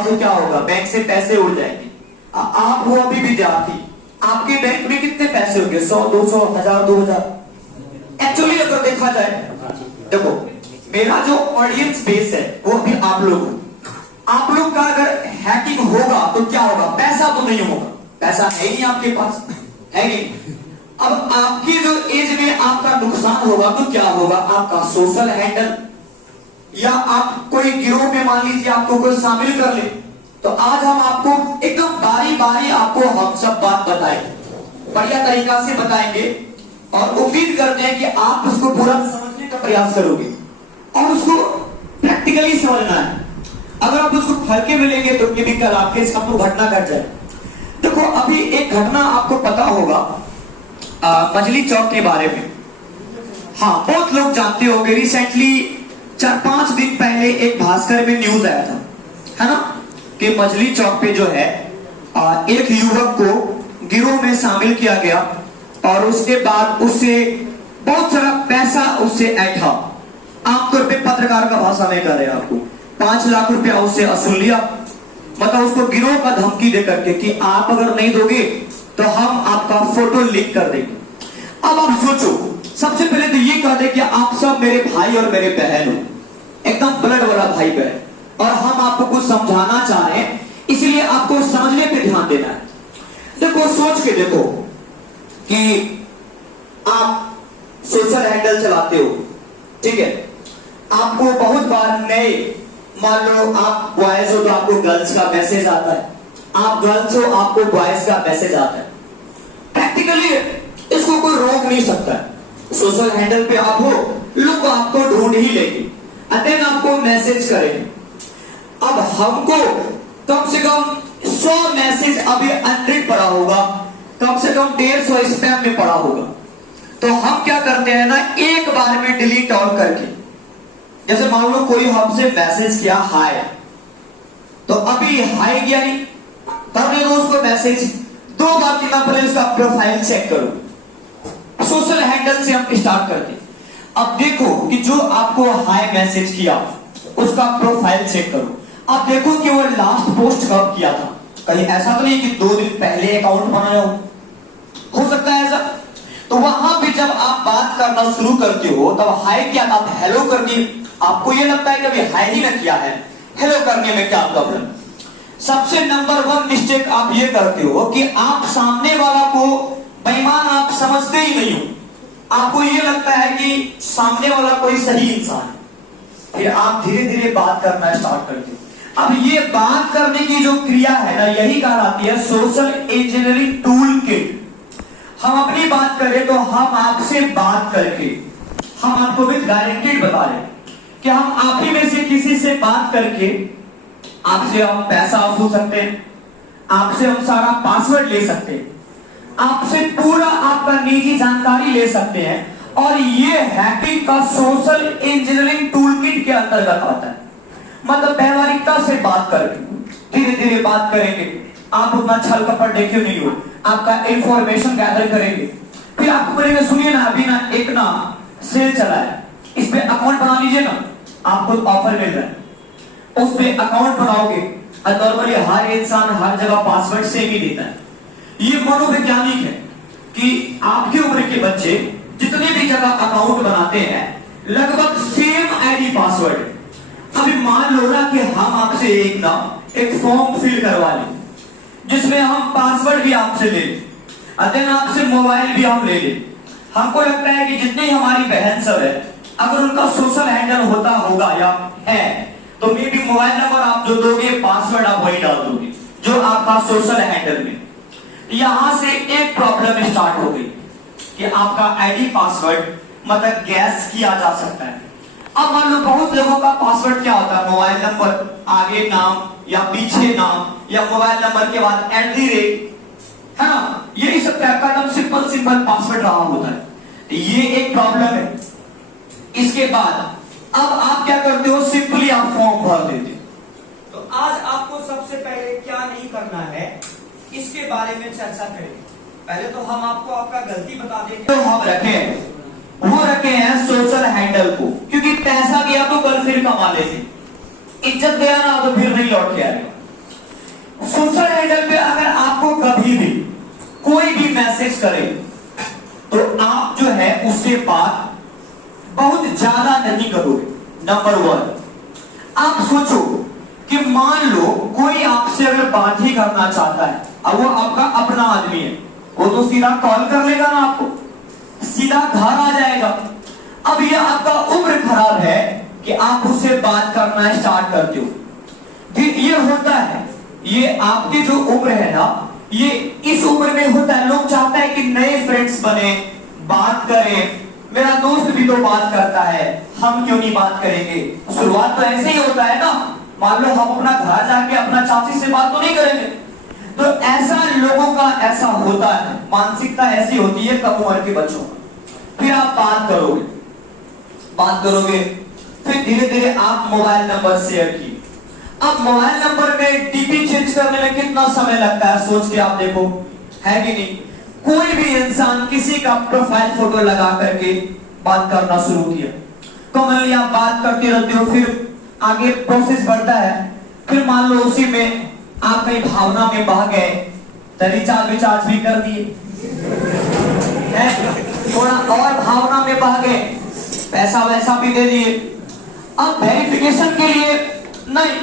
तो क्या होगा, बैंक से पैसे उड़ जाएंगे। आप हो अभी विद्यार्थी, आपके बैंक में कितने पैसे होंगे, 100, 200, 1000, 2000। एक्चुअली अगर देखा जाए, देखो मेरा जो ऑडियंस बेस है वो अभी आप लोग हो। आप लोग का अगर हैकिंग होगा तो क्या होगा, पैसा तो नहीं होगा, पैसा है ही नहीं आपके पास, है नहीं। अब आपकी जो एज में आपका नुकसान होगा तो क्या होगा, आपका सोशल हैंडल, या आप कोई गिरोह में मान लीजिए आपको कोई शामिल कर ले। तो आज हम आपको एकदम बारी बारी आपको हम सब बात बताएंगे, बढ़िया तरीका से बताएंगे और उम्मीद करते हैं कि आप उसको पूरा समझने का प्रयास करोगे और उसको प्रैक्टिकली समझना है। अगर आप उसको हल्के में लेंगे तो ये भी कल आपके साथ वो घटना घट जाए। देखो अभी एक घटना आपको पता होगा मछली चौक के बारे में, हाँ बहुत लोग जानते होंगे। रिसेंटली 4-5 दिन पहले एक भास्कर में न्यूज आया था, है ना, कि मछली चौक पे जो है एक युवक को गिरोह में शामिल किया गया और उसके बाद उससे बहुत सारा पैसा उससे ऐंठा। आमतौर पे पत्रकार का भाषा में कह रहे हैं आपको, 5 लाख रुपया उससे वसूल लिया। मतलब उसको गिरोह का धमकी दे करके कि आप अगर नहीं दोगे तो हम आपका फोटो लीक कर देंगे। अब आप सोचो, सबसे पहले तो ये कह दे कि आप सब मेरे भाई और मेरे बहन हो, एकदम ब्लड वाला भाई बहन, और हम आपको कुछ समझाना चाह रहे हैं, इसलिए आपको समझने पे ध्यान देना है। देखो सोच के देखो कि आप सोशल हैंडल चलाते हो, ठीक है, आपको बहुत बार नए, मान लो आप बॉयज हो तो आपको गर्ल्स का मैसेज आता है, आप गर्ल्स हो आपको बॉयज का मैसेज आता है। प्रैक्टिकली इसको कोई रोक नहीं सकता है। सोशल हैंडल पे आप हो, लोग आपको ढूंढ ही लेंगे, अतः आपको मैसेज करेंगे। अब हमको कम से कम 100 मैसेज अभी अनरीड पड़ा होगा, कम से कम 150 स्पैम में पड़ा होगा। तो हम क्या करते हैं ना, एक बार में डिलीट ऑल करके, जैसे मान लो कोई हमसे मैसेज किया हाय, तो अभी हाय किया नहीं, करने दो उसको मैसेज, 2 बार 3 बार पहले उसका प्रोफाइल चेक करो। सोशल हैंडल से हम स्टार्ट करते हैं। अब देखो कि जो आपको हाय मैसेज किया उसका प्रोफाइल चेक करो। अब देखो कि वो लास्ट पोस्ट कब किया था, कहीं ऐसा तो नहीं कि 2 दिन पहले अकाउंट बनाया हो सकता है ऐसा। तो वहां पे जब आप बात करना शुरू करते हो तब हाय किया, आप हेलो करके, आपको ये लगता है कि अभी हाय ही ना किया है, हेलो करने में क्या प्रॉब्लम। सबसे नंबर 1 मिस्टेक आप ये करते हो कि आप सामने वाला को बेईमान आप समझते ही नहीं हो। आपको ये लगता है कि सामने वाला कोई सही इंसान है, फिर आप धीरे धीरे बात करना स्टार्ट करते हो। अब ये बात करने की जो क्रिया है ना, यही कहलाती है सोशल इंजीनियरिंग टूल किट। हम अपनी बात करें तो हम आपसे बात करके, हम आपको विद गारंटीड बता रहे हैं कि हम आप ही में से किसी से बात करके आपसे हम पैसा वसूल सकते हैं, आपसे हम सारा पासवर्ड ले सकते हैं, आपसे पूरा आपका निजी जानकारी ले सकते हैं। और ये हैकिंग का सोशल इंजीनियरिंग टूल किट के अंतर्गत आता है। मतलब व्यवहारिकता से बात करके धीरे धीरे बात करेंगे, आप उतना छल कपट देखे नहीं हो, आपका इंफॉर्मेशन गैदर करेंगे, फिर आपको बोलेंगे सुनिए ना अभी ना एक ना सेल चला है, इस पे अकाउंट बना लीजिए ना, आपको ऑफर मिल रहा है, उस पे अकाउंट बनाओगे। नॉर्मली हर इंसान हर जगह पासवर्ड सेम ही देता है। ये मनोवैज्ञानिक है कि आपकी उम्र के बच्चे जितने भी जगह अकाउंट बनाते हैं लगभग सेम आईडी पासवर्ड। अभी मान लो ना कि हम आपसे एक फॉर्म फिल करवा लें जिसमें हम पासवर्ड भी आपसे ले लें, देन आपसे मोबाइल भी हम ले लें। हमको लगता है कि जितनी हमारी बहन सब है, अगर उनका सोशल हैंडल होता होगा या है तो मे भी मोबाइल नंबर आप जो दोगे, पासवर्ड आप वही डाल दोगे जो आपका सोशल हैंडल में। यहां से एक प्रॉब्लम स्टार्ट हो गई कि आपका आईडी पासवर्ड मतलब गैस किया जा सकता है। अब मान लो बहुत लोगों का पासवर्ड क्या होता है, मोबाइल नंबर आगे नाम या पीछे नाम या मोबाइल नंबर के बाद @ है ना, यही सब टाइप का एकदम सिंपल पासवर्ड रहा होता है। ये एक प्रॉब्लम है। इसके बाद अब आप क्या करते हो, सिंपली आप फॉर्म भर देते हो। तो आज आपको सबसे पहले क्या नहीं करना है इसके बारे में चर्चा करेंगे। पहले तो हम आपको आपका गलती बता देंगे। तो हम रखे हैं सोशल हैंडल को, क्योंकि पैसा गया तो कल फिर कमा लेंगे, इज्जत गया ना तो फिर नहीं लौट के आएगा। सोशल हैंडल पे अगर आपको कभी भी कोई भी मैसेज करे तो आप जो है उससे बात बहुत ज्यादा नहीं करोगे। नंबर 1, आप सोचो कि मान लो कोई आपसे अगर बात ही करना चाहता है, अब वो आपका अपना आदमी है, वो तो सीधा कॉल कर लेगा ना, आपको सीधा घर आ जाएगा। अब ये आपका उम्र खराब है कि आप उससे बात करना स्टार्ट करते हो। फिर ये होता है, ये आपकी जो उम्र है ना, ये इस उम्र में होता है, लोग चाहते हैं कि नए फ्रेंड्स बने, बात करें, मेरा दोस्त भी तो बात करता है, हम क्यों नहीं बात करेंगे। शुरुआत तो ऐसे ही होता है ना, मान लो हम अपना घर जाके अपना चाची से बात तो नहीं करेंगे। तो ऐसा लोगों का ऐसा होता है, मानसिकता ऐसी होती है कम उम्र के बच्चों का। फिर आप बात करोगे, फिर धीरे धीरे आप मोबाइल नंबर शेयर किए। अब मोबाइल नंबर में डीपी चेंज करने में कितना समय लगता है, सोच के आप देखो, है कि नहीं। कोई भी इंसान किसी का प्रोफाइल फोटो लगा करके बात करना शुरू किया, कॉमनली आप बात करते रहते हो, फिर आगे प्रोसेस बढ़ता है। फिर मान लो उसी में आप कहीं भावना में बह गए, तो रिचार्ज भी कर दिए, थोड़ा और भावना में बह गए, पैसा वैसा भी दे दिए। अब वेरिफिकेशन के लिए नहीं,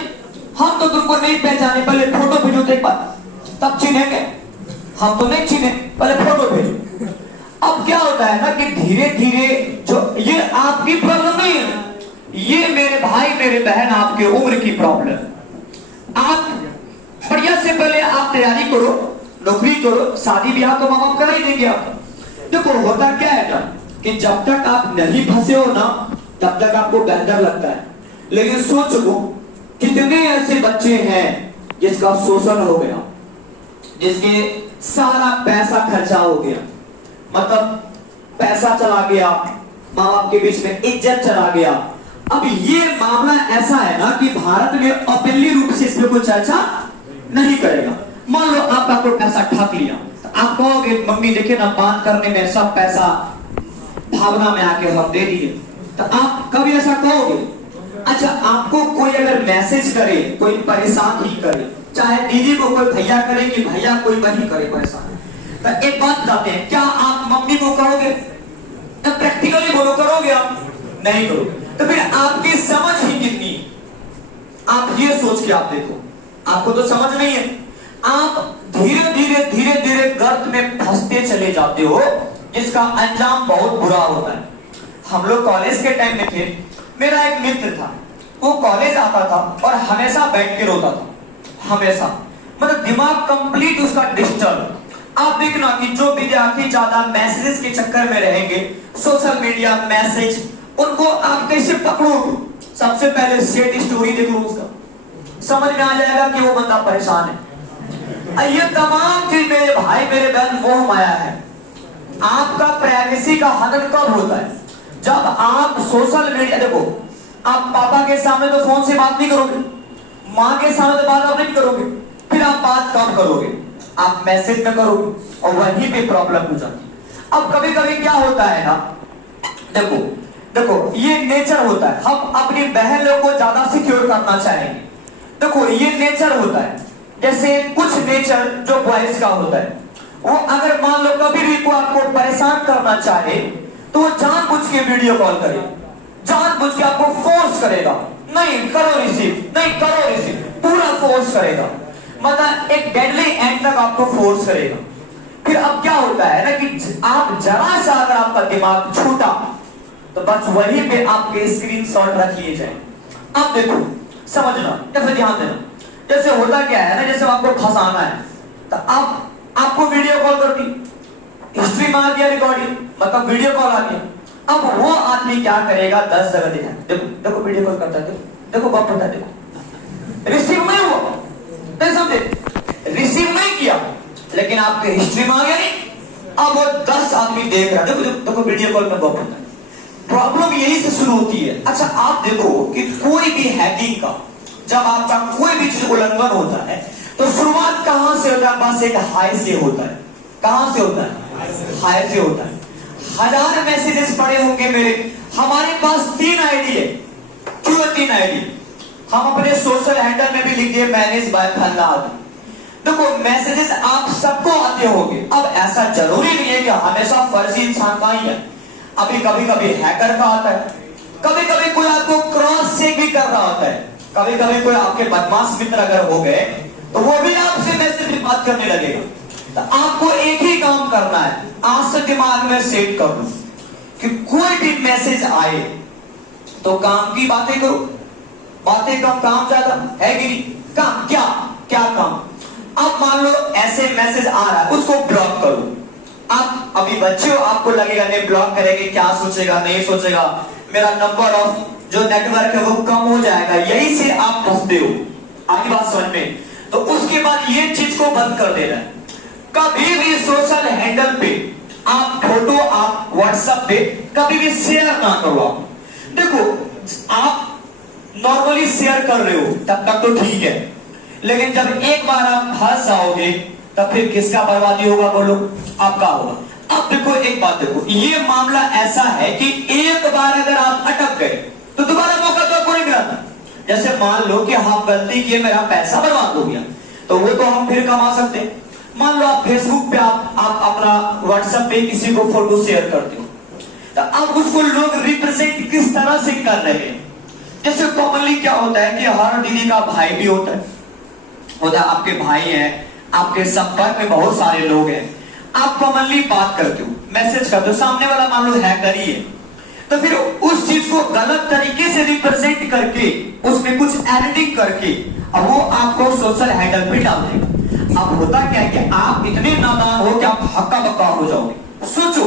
हम तो तुमको नहीं पहचाने, पहले फोटो भेजो एक बार, तब चिन्हेंगे, हम तो नहीं चिन्हे, पहले फोटो भेजो। अब क्या होता है ना कि धीरे धीरे जो ये आपकी प्रॉब्लम नहीं है, ये मेरे भाई मेरे बहन आपके उम्र की प्रॉब्लम। आप बढ़िया से पहले आप तैयारी करो, नौकरी करो, शादी ब्याह तो माँ बाप कर ही देंगे आप। देखो होता क्या है ना कि जब तक आप नहीं फंसे हो ना, तब तक आपको बेहतर लगता है। लेकिन सोच लो कितने ऐसे बच्चे हैं जिसका शोषण हो गया, जिसके सारा पैसा खर्चा हो गया, मतलब पैसा चला गया, माँ बाप के बीच में इज्जत चला गया। अब ये मामला ऐसा है ना कि भारत में ओपनली रूप से इसमें कोई चर्चा नहीं करेगा। मान लो आपका कोई पैसा ठग लिया, तो आप कहोगे मम्मी देखिए ना, बात करने में सब पैसा भावना में आके हम दे दिए, तो आप कभी ऐसा कहोगे? अच्छा, आपको कोई अगर मैसेज करे, कोई परेशान ही करे, चाहे दीदी को कोई भैया करे कि भैया कोई बहन करे परेशान, तो एक बात बताते हैं, क्या आप मम्मी को कहोगे? तो प्रैक्टिकली बोलो, करोगे आप? नहीं करोगे। तो फिर आपकी समझ ही कितनी है, आप ये सोच के आप देखो, आपको तो समझ नहीं है, आप धीरे धीरे धीरे धीरे गर्त में फंसते चले जाते हो, जिसका अंजाम बहुत बुरा होता है। हम लोग कॉलेज के टाइम में थे, मेरा एक मित्र था, वो कॉलेज आता था और हमेशा बैठ के रोता था, हमेशा, मतलब दिमाग कंप्लीट उसका डिस्टर्ब। आप देखना कि जो विद्यार्थी ज्यादा मैसेजेस के चक्कर में रहेंगे, सोशल मीडिया मैसेज, उनको आप कैसे पकड़ोगे? सबसे पहले सेट स्टोरी देखो उसका, समझ में आ जाएगा कि वो बंदा परेशान है। ये तमाम चीज मेरे भाई मेरे बहन मोह माया है। आपका प्राइवेसी का हनन कब होता है? जब आप सोशल मीडिया, देखो आप पापा के सामने तो फोन से बात नहीं करोगे, माँ के सामने तो बात आप नहीं करोगे, फिर आप बात कब करोगे? आप मैसेज में करोगे, और वहीं पे प्रॉब्लम हो जाती है। अब कभी कभी क्या होता है ना, देखो देखो ये नेचर होता है, हम अपनी बहन लोग को ज्यादा सिक्योर करना चाहेंगे। देखो ये नेचर होता है, जैसे कुछ नेचर जो बॉयज का होता है, वो अगर मान लो कभी भी कोई आपको परेशान करना चाहे तो वो जानबूझ के वीडियो कॉल करेगा, जानबूझ के आपको फोर्स करेगा, नहीं करो रिसीव, नहीं करो रिसीव, पूरा फोर्स करेगा, मतलब एक डेडली एंड तक आपको फोर्स करेगा। फिर अब क्या होता है ना कि आप जरा सा अगर आपका दिमाग छूटा तो बस वहीं पे आपके स्क्रीनशॉट रख लिए जाए। अब देखो समझना, जैसे ध्यान देना, जैसे होता क्या है ना, जैसे आपको फंसाना है तो आपको वीडियो कॉल कर दी, हिस्ट्री में आ गया रिकॉर्डिंग, मतलब वीडियो कॉल आ गया। अब वो आदमी क्या करेगा, 10 जगह दिखा, देखो देखो वीडियो कॉल करता है, देखो बाप होता है, देखो रिसीव नहीं हुआ, नहीं समझे, रिसीव नहीं किया, लेकिन आपके हिस्ट्री में आ गया नहीं। अब वो 10 आदमी देख रहा है, देखो देखो वीडियो कॉल में बाप होता है। प्रॉब्लम यही से शुरू होती है। अच्छा आप देखो कि कोई भी हैकिंग का, जब आपका कोई भी चीज उल्लंघन होता है तो शुरुआत कहां से होता है? बस एक हाई से होता है। कहां से होता है? हाई से होता है। 1000 मैसेजेस पड़े होंगे मेरे, हमारे पास 3 आईडी है। क्यों 3 आईडी? हम अपने सोशल हैंडल में भी लिख दिए मैनेज बाय फल्ला आदमी, देखो मैसेजेस आप सबको आते होंगे, अब ऐसा जरूरी नहीं है कि हमेशा फर्जी इंसान का ही है। अभी कभी कभी हैकर का आता है, कभी कभी कोई आपको क्रॉस चेक भी कर रहा होता है, कभी कभी कोई आपके बदमाश मित्र अगर हो गए तो वो भी आपसे मैसेज में बात करने लगेगा। तो आपको एक ही काम करना है, आज से दिमाग में सेट कर लो कि कोई भी मैसेज आए तो काम की बातें करो, बातें कम काम ज्यादा है कि नहीं। काम क्या क्या काम। अब मान लो ऐसे मैसेज आ रहा है, उसको ब्लॉक करो। आप अभी बच्चे हो, आपको लगेगा नहीं ब्लॉक करेंगे क्या सोचेगा नहीं सोचेगा, मेरा नंबर ऑफ जो नेटवर्क है वो कम हो जाएगा, यही से आप फंसते हो। आगे बात समझ में। तो उसके बाद ये चीज को बंद कर देना है, कभी भी सोशल हैंडल पे आप फोटो आप व्हाट्सएप पे कभी भी शेयर ना करो। आप देखो आप नॉर्मली शेयर कर रहे हो तब तक तो ठीक है, लेकिन जब एक बार आप फंस जाओगे तब फिर किसका बर्बादी होगा बोलो, आपका होगा। अब देखो एक बात देखो, ये मामला ऐसा है कि एक बार अगर आप अटक गए तो दोबारा मौका तो आपको नहीं मिला। जैसे मान लो कि आप गलती किए, मेरा पैसा बर्बाद हो गया, तो वो तो हम फिर कमा सकते हैं। मान लो आप फेसबुक पे आप अपना व्हाट्सएप पे किसी को फोटो शेयर करते हो, तो अब उसको लोग रिप्रेजेंट किस तरह से कर रहे हैं। जैसे कॉमनली क्या होता है कि हर दीदी का भाई भी होता है, आपके भाई हैं, आपके संपर्क में बहुत सारे लोग हैं, आप कॉमनली बात करते हो, मैसेज करते हो, सामने वाला मान लो हैकर ही है, तो फिर उस चीज को गलत तरीके से रिप्रेजेंट करके उसमें कुछ एडिटिंग करके अब वो आपको सोशल हैंडल पे डाल देगा। अब होता क्या है कि आप इतने नादान हो कि आप हक्का बक्का हो जाओगे। सोचो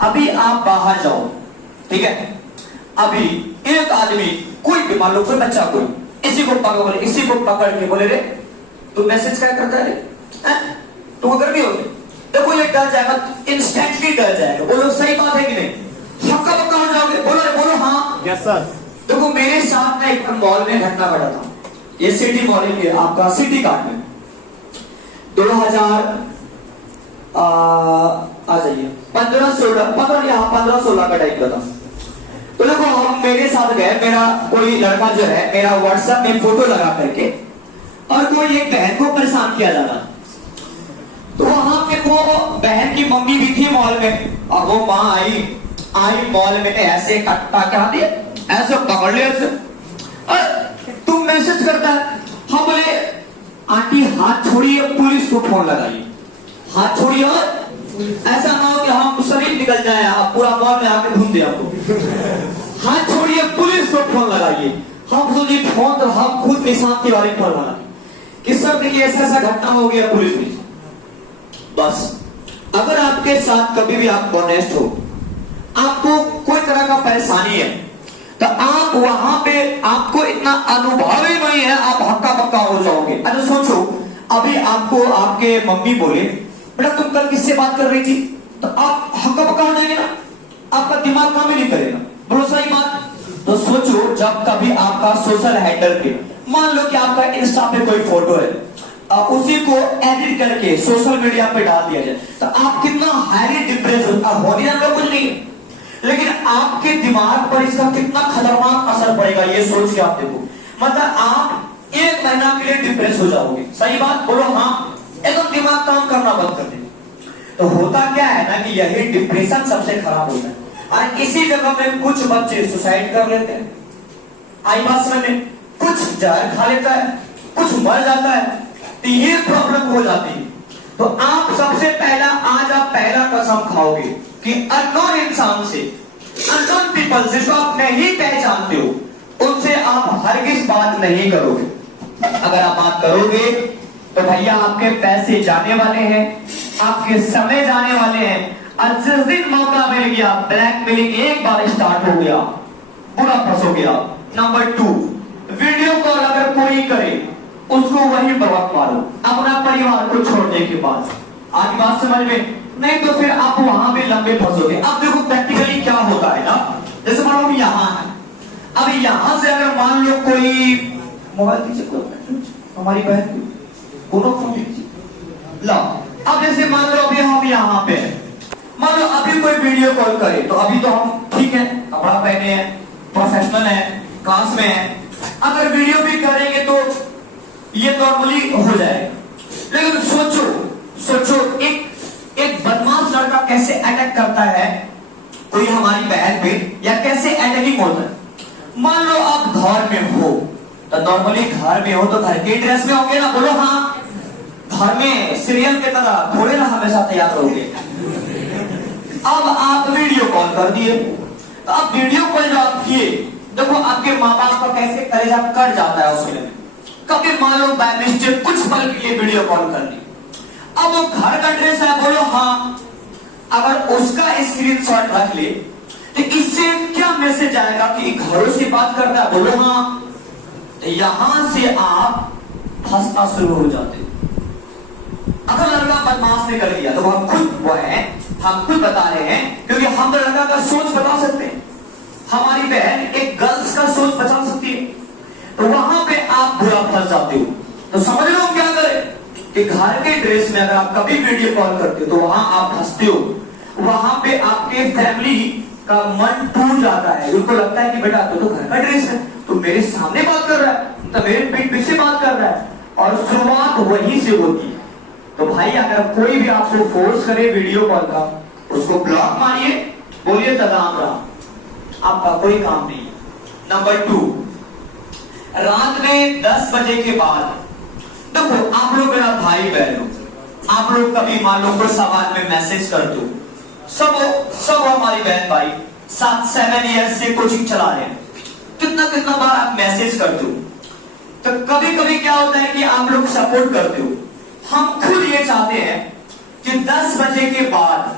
अभी आप बाहर जाओ, ठीक है, अभी एक आदमी कोई भी मान लो कोई बच्चा कोई इसी को पकड़ के बोले रे तू मैसेज क्या करता है, तू अगर भी हो देखो ये डर जाएगा, इंस्टेंटली डर जाएगा। बोलो सही बात है कि नहीं, हक्का बक्का हो जाओगे। बोलो रे बोलो हाँ यस सर। देखो मेरे साथ में एक मॉल में घटना घटा था, ये सिटी मॉल है आपका सिटी कार्ड में 2000 आ जाइए 15-16 का टाइप का था। तो देखो हम मेरे साथ गए, मेरा कोई लड़का जो है मेरा व्हाट्सएप में फोटो लगा करके और कोई एक बहन को परेशान किया जा रहा, तो वहां पे वो बहन की मम्मी भी थी मॉल में, और वो माँ आई मॉल में ऐसे कट्टा क्या दिया, ऐसे पकड़ लिया ऐसे, तुम मैसेज करता है। हम बोले आंटी हाथ छोड़िए, पुलिस को फोन लगाइए, हाथ छोड़िए, और ऐसा ना हो कि हम शरीर निकल जाए, आप पूरा मॉल में आके ढूंढ दे आपको। हाथ छोड़िए, पुलिस को फोन लगाइए। हम सोचिए फोन तो हम खुद निशान तिवारी फोन लगा कि सर देखिए ऐसा घटना हो गया पुलिस में। बस अगर आपके साथ कभी भी आप ऑनेस्ट हो, आपको कोई तरह का परेशानी है, तो आप वहां पे आपको इतना अनुभव ही नहीं है, आप हक्का बक्का हो जाओगे। अरे सोचो अभी आपको आपके मम्मी बोले बेटा तुम कल किससे बात कर रही थी, तो आप हक्का बक्का हो जाएंगे ना, आपका दिमाग काम ही नहीं करेगा। बोलो सही बात। तो सोचो जब कभी आपका सोशल हैंडल पे मान लो कि आपका इंस्टा पे कोई फोटो है, उसी को एडिट करके सोशल मीडिया पे डाल दिया जाए, तो आप कितना हाईली डिप्रेस होने का कुछ नहीं, लेकिन आपके दिमाग पर इसका कितना खतरनाक असर पड़ेगा ये सोच के आप देखो। मतलब आप एक महीना के लिए डिप्रेस हो जाओगे। सही बात बोलो हाँ, एकदम दिमाग काम करना बंद कर देगा। तो होता क्या है ना कि यही डिप्रेशन सबसे खराब होता है, और इसी जगह में कुछ बच्चे सुसाइड कर लेते हैं। आई बात समझ में, कुछ जहर खा लेता है, कुछ मर जाता है, तो ये प्रॉब्लम हो जाती है। तो आप सबसे पहला आज आप पहला कसम खाओगे कि अननोन इंसान से, अननोन पीपल जिसको आप नहीं पहचानते हो, उनसे आप हरगिज बात नहीं करोगे। अगर आप बात करोगे तो भैया आपके पैसे जाने वाले हैं, आपके समय जाने वाले हैं, और जिस दिन मौका मिल गया ब्लैकमेलिंग एक बार स्टार्ट हो गया, पूरा फंसोगे आप। नंबर 2, वीडियो कॉल अगर कोई करे उसको वही ब्लॉक मारो अपना परिवार को छोड़ने के बाद। आगे बात समझ में, नहीं तो फिर आप वहां भी लंबे फंसोगे। अब देखो प्रैक्टिकली क्या होता है ना, जैसे मान लो यहाँ है, अब यहाँ से अगर मान लो कोई मोबाइल दीजिए हमारी बहन को फोन दीजिए ला। अब जैसे मान लो अभी हम यहाँ पे हैं, मान लो अभी कोई वीडियो कॉल करे, तो अभी तो हम ठीक है कपड़ा पहने हैं, प्रोफेशनल है, क्लास में है, अगर वीडियो भी करेंगे तो ये नॉर्मली हो जाएगा। लेकिन सोचो एक बदमाश लड़का कैसे अटैक करता है कोई हमारी बहन पे, या कैसे अटैकिंग होता है। मान लो आप घर में हो, तो नॉर्मली घर में हो तो घर के ड्रेस में होंगे ना, बोलो हाँ। घर में सीरियल की तरह थोड़े ना हमेशा तैयार रहोगे। अब आप वीडियो कॉल कर दिए, तो आप वीडियो कॉल जो आप किए, देखो आपके माँ बाप का कैसे कलेजा कट जाता है उस समय। कभी मान लो बाय मिस्टेक कुछ पल के लिए वीडियो कॉल कर ली, अब वो घर का ड्रेस है, बोलो हाँ। अगर उसका स्क्रीनशॉट रख ले तो इससे क्या मैसेज आएगा कि घरों से बात करता है, बोलो हाँ। तो यहां से आप फंसना शुरू हो जाते। अगर लड़का बदमाश ने कर लिया तो हम खुद बता रहे हैं, क्योंकि हम तो लड़का का सोच बता सकते हैं, हमारी बहन एक गर्ल्स का सोच बचा सकती है। तो वहां पे आप बुरा फंस जाते हो। तो समझ लो क्या करें कि घर के ड्रेस में अगर आप कभी वीडियो कॉल करते हो तो वहां आप हंसते हो, वहां पे आपके फैमिली का मन टूट जाता है। उनको लगता है कि बेटा तो घर का ड्रेस है, तो मेरे सामने बात कर रहा है, तो मेरे पीठ पीछे बात कर रहा है, और शुरुआत वहीं से होती है। तो भाई अगर कोई भी आपको फोर्स करे वीडियो कॉल का, उसको ब्लॉक मारिए, बोलिए तदाम राम, आपका कोई काम नहीं है। नंबर 2, रात में 10 बजे के बाद, देखो आप लोग मेरा भाई बहन हो, आप लोग कभी मान लो कोई सवाल में मैसेज कर दो, सब हमारी बहन भाई 7 ईयर्स से कोचिंग चला रहे हैं, कितना बार आप मैसेज करते हो। तो कभी कभी क्या होता है कि आप लोग सपोर्ट करते हो। हम खुद ये चाहते हैं कि 10 बजे के बाद,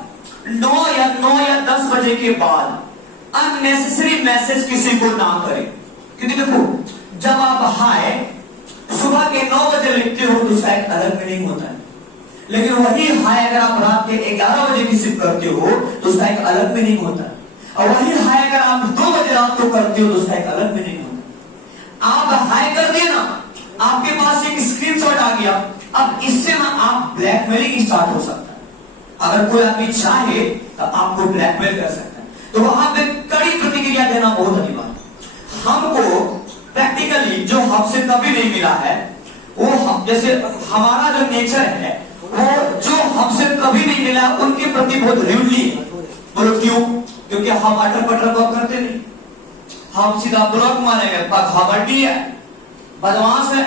9 या 10 बजे के बाद अननेसेसरी मैसेज किसी को ना करें। क्योंकि देखो जब आप हाय सुबह के 9 बजे लिखते हो तो उसका एक अलग मीनिंग होता है, लेकिन वही हाय अगर आप रात के 11 बजे रिसीव करते हो तो उसका एक अलग मीनिंग होता है, और वही हाय अगर आप 2 बजे रात को करते हो तो उसका एक अलग मीनिंग होता है। आप हाय कर दिए ना, आपके पास एक स्क्रीनशॉट आ गया, अब इससे ना आप ब्लैकमेलिंग स्टार्ट हो सकता है। अगर कोई आदमी चाहे तो आपको ब्लैकमेल कर सकता है, तो वहां पे कड़ी प्रतिक्रिया देना बहुत अनिवार्य। हमको प्रैक्टिकली जो हमसे कभी नहीं मिला है, वो जैसे हमारा जो नेचर है, वो जो हमसे कभी नहीं मिला उनके प्रति बहुत रूडली है। बोलो क्यों? क्योंकि हम अटर पटर कॉल करते नहीं, हम सीधा ब्लॉक मारेंगे, घमंडी है, बदमाश है,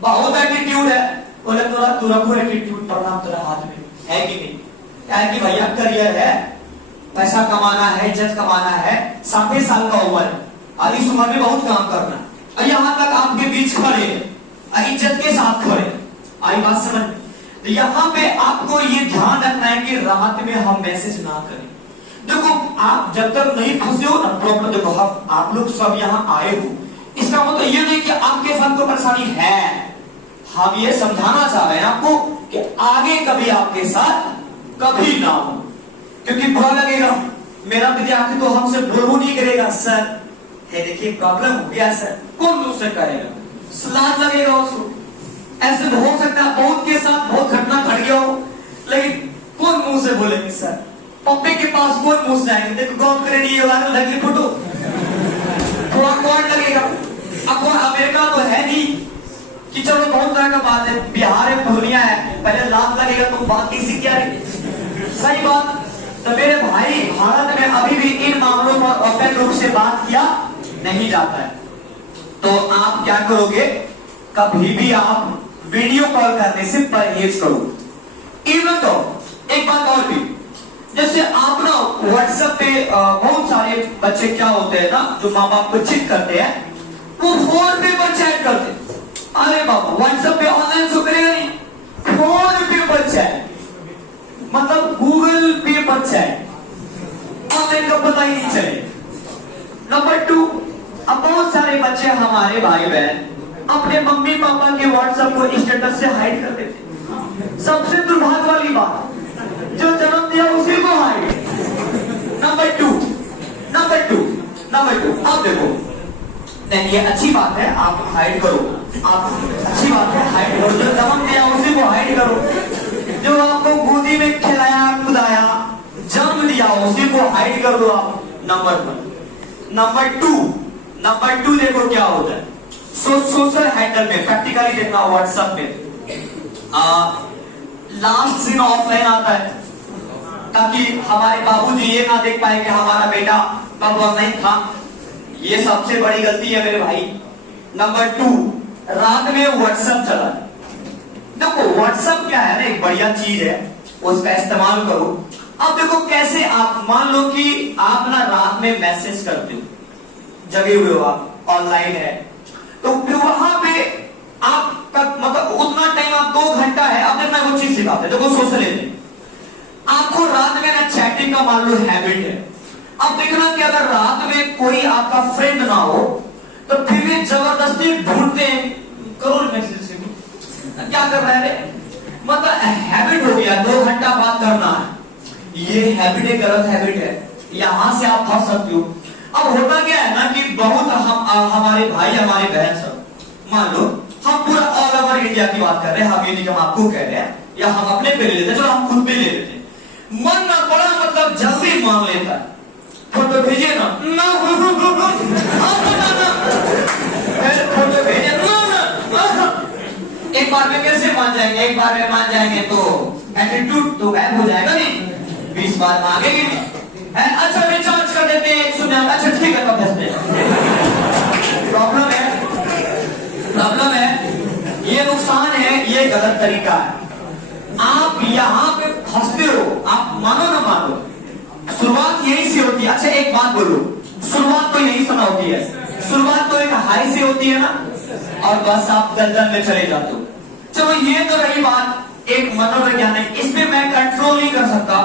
बहुत एटीट्यूड है। बोले तू रखो एटीट्यूड, प्रणाम तेरा हाथ में है कि नहीं? क्या है कि भैया करियर है, पैसा कमाना है, इज्जत कमाना है, 60 साल का उम्र है, और इस उम्र में बहुत काम करना है, यहाँ तक आपके बीच खड़े इज्जत के साथ खड़े। आई बात समझ? तो यहाँ पे आपको ये ध्यान रखना है कि रात में हम मैसेज ना करें। देखो आप जब तक नहीं फंसे हो ना प्रॉब्लम, देखो आप लोग सब यहाँ आए हो, इसका मतलब ये नहीं कि आपके साथ कोई परेशानी है। हम ये समझाना चाह रहे हैं आपको कि आगे कभी आपके साथ कभी ना हो, क्योंकि बुरा लगेगा। मेरा विद्यार्थी तो हमसे बोलू नहीं करेगा, सर है देखिए प्रॉब्लम हो गया सर, कौन दूसरे करेगा, लाज लगेगा उसको। ऐसे तो हो सकता है बहुत के साथ बहुत घटना घट गया हो, लेकिन कौन मुंह से बोलेंगे सर, पप्पे के पास कौन मुंह से आएंगे, देखो कौन करे ये वायरल लगी फोटो, थोड़ा कौन लगेगा। अब अमेरिका तो है नहीं कि चलो बहुत तरह का बात है, बिहार है, पूर्णिया है, पहले लाभ लगेगा तो बात किसी क्या है, सही बात। तो मेरे भाई भारत में अभी भी इन मामलों पर ओपन रूप से बात किया नहीं जाता है। तो आप क्या करोगे, कभी भी आप वीडियो कॉल करने से परहेज करो। इवन तो एक बात और भी, जैसे आप ना व्हाट्सएप पे बहुत सारे बच्चे क्या होते हैं ना, जो माँ बाप को चिट करते हैं, वो फोन पे पर चैट करते हैं। अरे बाबा व्हाट्सएप पे ऑनलाइन शो करेगा नहीं, फोन पे पर चैट, मतलब गूगल पे पर चैट, ऑनलाइन का पता ही नहीं चले। नंबर 2, अब बहुत सारे बच्चे हमारे भाई बहन अपने मम्मी पापा के व्हाट्सएप को स्टेटस से हाइड कर देते। सबसे दुर्भाग्य वाली बात, जो जन्म दिया उसी को हाइड। नंबर 2 आप देखो, नहीं ये अच्छी बात है, आप हाइड करो, आप अच्छी बात है हाइड करो, जो जन्म दिया उसी को हाइड करो, जो आपको गोदी में खिलाया खुदाया जन्म दिया उसी को हाइड कर दो आप। नंबर 1। नंबर 2 देखो क्या होता है, सोशल हैंडल में प्रैक्टिकली देखना, व्हाट्सएप में लास्ट सीन ऑफलाइन आता है, ताकि हमारे बाबूजी ये ना देख पाए कि हमारा बेटा कब ऑनलाइन था। ये सबसे बड़ी गलती है मेरे भाई। नंबर 2, रात में व्हाट्सएप चला। देखो व्हाट्सएप क्या है ना, एक बढ़िया चीज है, उसका इस्तेमाल करो। अब देखो कैसे, आप मान लो कि आप ना रात में मैसेज करते हो, जगे हुए हो आप, ऑनलाइन है, तो फिर वहां पे आपका मतलब उतना टाइम, आप 2 घंटा है। अब देखना वो चीज सिखाते हैं, देखो सोशल आपको रात में ना चैटिंग का मान लो हैबिट है। अब देखना कि अगर रात में कोई आपका फ्रेंड ना हो तो फिर भी जबरदस्ती ढूंढते हैं, करो मैसेज से क्या कर रहा है, मतलब हैबिट हो गया 2 घंटा बात करना है। ये हैबिट एक गलत हैबिट है, यहां से आप फंस सकते हो। अब होता क्या है ना कि बहुत हमारे भाई हमारे बहन सब, मान लो हम पूरा ऑल ओवर इंडिया की बात कर रहे हैं, हम ये नहीं कि हम आपको कह रहे हैं या हम अपने पे ले लेते हैं, चलो हम खुद पे ले लेते हैं। मन ना बड़ा मतलब जल्दी मान लेता है, फोटो भेजिए ना, फोटो भेजिए ना, एक बार में कैसे मान जाएंगे, एक बार में मान जाएंगे तो एटीट्यूड तो गायब हो जाएगा नहीं, 20 बार मांगेंगे नहीं। अच्छा रिचार्ज कर देते हैं 100, अच्छा ठीक है, तब भेजते हैं। प्रॉब्लम है, ये नुकसान है, ये गलत तरीका है। आप यहाँ पे फंसते हो, आप मानो ना मानो, शुरुआत यही से होती है। अच्छा एक बात बोलो, शुरुआत तो यही सुना होती है, शुरुआत तो एक हाई से होती है ना, और बस आप दलदल में चले जाते हो। चलो ये तो रही बात एक मनोवैज्ञानिक, इसमें मैं कंट्रोल नहीं कर सकता,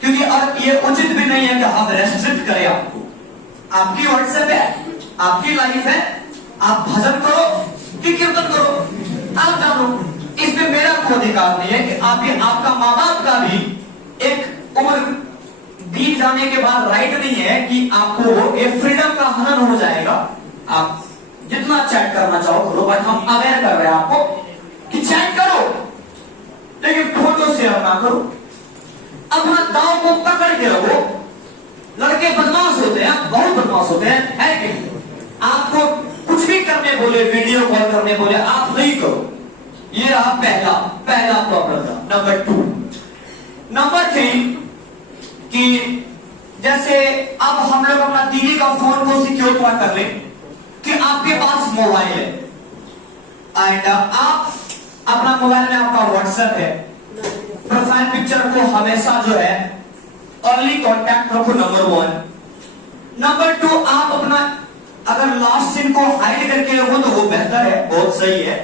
क्योंकि और ये उचित भी नहीं है कि हम रेस्ट्रिक्ट करें आपको। आपकी व्हाट्सएप है, आपकी लाइफ है, आप भजन करो कि कीर्तन करो, आप जानो, इसमें मेरा कोई अधिकार नहीं है कि आपका माँ बाप का भी एक उम्र बीत जाने के बाद राइट नहीं है कि आपको ये फ्रीडम का हनन हो जाएगा। आप जितना चैट करना चाहो करो, बट हम अवेयर कर रहे हैं आपको कि चैट करो, लेकिन फोटो शेयर ना करो। अपना दांव को पकड़ के रखो। लड़के बदमाश होते हैं, बहुत बदमाश होते हैं, है कि आपको कुछ भी करने बोले, वीडियो कॉल करने बोले, आप नहीं करो। ये रहा पहला प्रॉब्लम था। नंबर 2, नंबर 3 कि जैसे अब हम लोग अपना टीवी का फोन को सिक्योर कर लें कि आपके पास मोबाइल है एंड आप अपना मोबाइल में आपका व्हाट्सएप है, प्रोफाइल पिक्चर को हमेशा जो है ओनली कॉन्टैक्ट रखो, नंबर 1। नंबर 2, आप अपना अगर लास्ट सीन को हाइड करके रखो तो वो बेहतर है, बहुत सही है।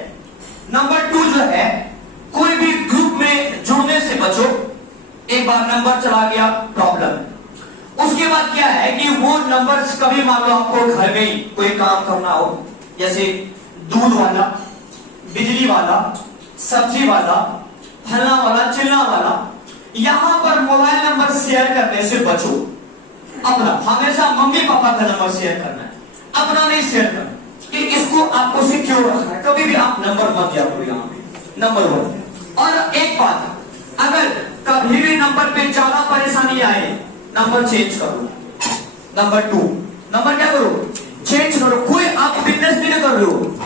नंबर 2 जो है, कोई भी ग्रुप में जुड़ने से बचो। एक बार नंबर चला गया प्रॉब्लम। उसके बाद क्या है कि वो नंबर्स कभी मान लो आपको घर में ही कोई काम करना हो, जैसे दूध वाला, बिजली वाला, सब्जी वाला, फलना वाला, चिल्ला वाला, यहां पर मोबाइल नंबर शेयर करने से बचो। अपना हमेशा मम्मी पापा का नंबर शेयर करना है, अपना नहीं शेयर करना, कि इसको आपको सिक्योर रखना है। कभी भी आप नंबर मत दिया करो यहाँ पे, नंबर 1। और एक बात, अगर कभी भी नंबर पे ज्यादा परेशानी आए, नंबर चेंज करो। नंबर 2, नंबर क्या करो, चेंज करो। कोई आप बिजनेस नहीं कर रहे हो,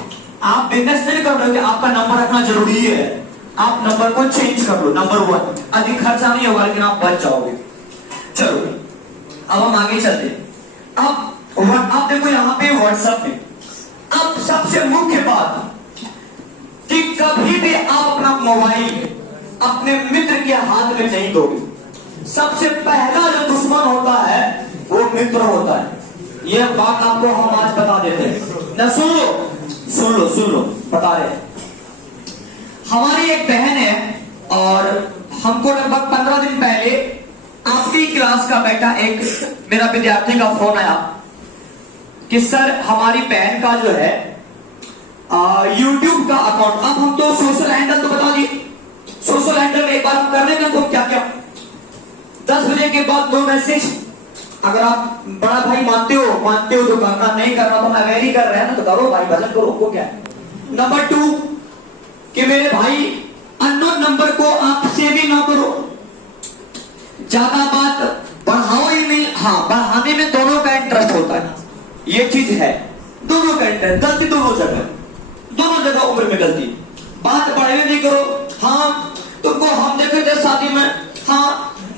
आप बिजनेस नहीं कर रहे हो कि आपका नंबर रखना जरूरी है, आप नंबर को चेंज कर लो। नंबर 1, अधिक खर्चा नहीं होगा लेकिन आप बच जाओगे। चलो अब हम आगे चलते हैं। अब देखो यहाँ पे व्हाट्सएप में, अब सबसे मुख्य बात कि कभी भी आप अपना मोबाइल अपने मित्र के हाथ में नहीं दोगे। सबसे पहला जो दुश्मन होता है वो मित्र होता है। यह बात आपको हम आज बता देते हैं ना, सुन लो बता रहे। हमारी एक बहन है और हमको लगभग 15 दिन पहले आपकी क्लास का बेटा, एक मेरा विद्यार्थी का फोन आया कि सर हमारी बहन का जो है YouTube का अकाउंट, अब हम तो सोशल हैंडल तो बता दिए, सोशल हैंडल एक बार हम कर लेंगे तो क्या क्या 10 बजे के बाद 2 मैसेज, अगर आप बड़ा भाई मानते हो तो करना, नहीं करना तो अवेयर ही कर रहे हैं ना, तो करो भाई, भजन करो, को क्या। नंबर 2 कि मेरे भाई अननोन नंबर को आप सेव ही ना करो, ज्यादा बात बढ़ाओ ही नहीं। हाँ, बढ़ाने में दोनों का इंटरेस्ट होता है, ये चीज है, दोनों का इंटरेस्ट, गलती दोनों जगह उम्र में गलती, बात बढ़ावे नहीं करो। हाँ तो उनको हम देखे थे शादी में, हाँ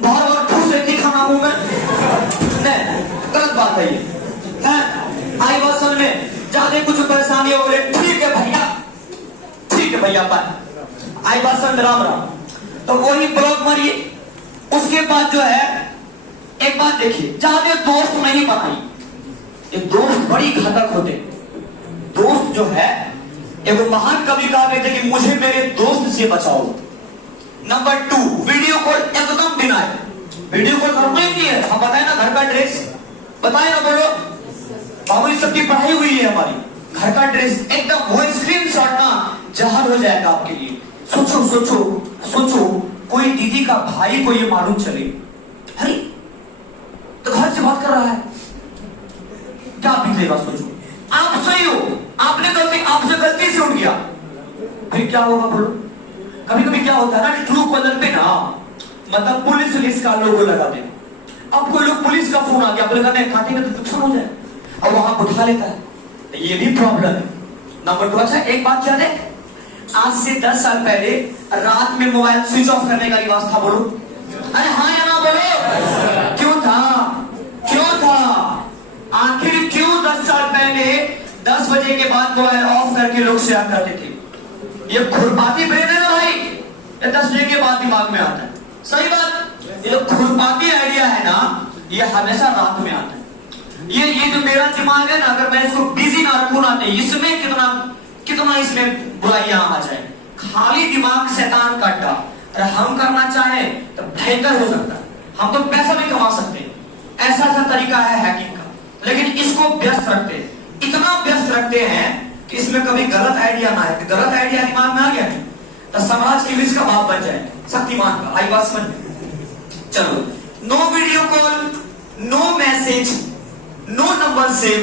बार बार ठूस रही खाना हूं मैं, नहीं गलत बात है ये है। आई बात समझ में, ज्यादा कुछ परेशानी हो गई, ठीक है भैया बाय। आई बात समझ, राम राम। तो वही ब्लॉक मारिए। उसके बाद जो है एक बात देखिए, ज्यादा दोस्त नहीं बनाई, ये दोस्त बड़ी घातक होते। दोस्त जो है, एक महान कवि कहा गए थे कि मुझे मेरे दोस्त से बचाओ। नंबर 2, वीडियो कॉल एकदम डिनाय। वीडियो कॉल करना ही नहीं है। हम बताए ना घर का एड्रेस, बताए ना, बोलो बाबू सबकी पढ़ाई हुई है हमारी, घर का एड्रेस एकदम, वो स्क्रीनशॉट ना जहर हो जाएगा आपके लिए। सोचो सोचो सोचो, कोई दीदी का भाई को ये मालूम चले, अरे तो घर से बात कर रहा है, क्या बीतेगा सोचो। आप सही हो, आपने गलती, आपसे गलती से उठ गया, फिर क्या होगा बोलो। कभी कभी क्या होता है ना, ट्रू कॉलर पे ना मतलब पुलिस का लोगो लगाते हैं। अब कोई लोग पुलिस का फोन आ गया, बोले नहीं काटेंगे तो नुकसान हो जाए, अब वहां उठा लेता है, तो ये भी प्रॉब्लम है। नंबर 2, अच्छा एक बात याद है, आज से 10 साल पहले रात में मोबाइल स्विच ऑफ करने का रिवाज था, बोलो अरे हाँ या ना बोलो। क्यों था आखिर क्यों 10 साल पहले 10 बजे के बाद मोबाइल ऑफ करके लोग शेयर करते थे? ये खुरपाती ब्रेन है ना भाई, ये 10 बजे के बाद दिमाग में आता है। सही बात, ये जो खुरपाती आइडिया है ना, ये हमेशा रात में आता है। ये जो मेरा दिमाग है ना, अगर मैं इसको बिजी ना रखूं ना, तो इसमें कितना इसमें बुराइयां आ जाए। खाली दिमाग शैतान का अड्डा। अगर हम करना चाहे तो भयंकर हो सकता है, हम तो पैसा भी कमा सकते हैं, ऐसा तरीका है हैकिंग का, लेकिन इसको व्यस्त रखते हैं, इतना व्यस्त रखते हैं कि इसमें कभी गलत आइडिया ना आए। गलत आइडिया दिमाग में आ गया तो समाज के बीच का बाप बन जाए, शक्तिमान का। आई बात समझ। चलो, no video call, no message, no number save,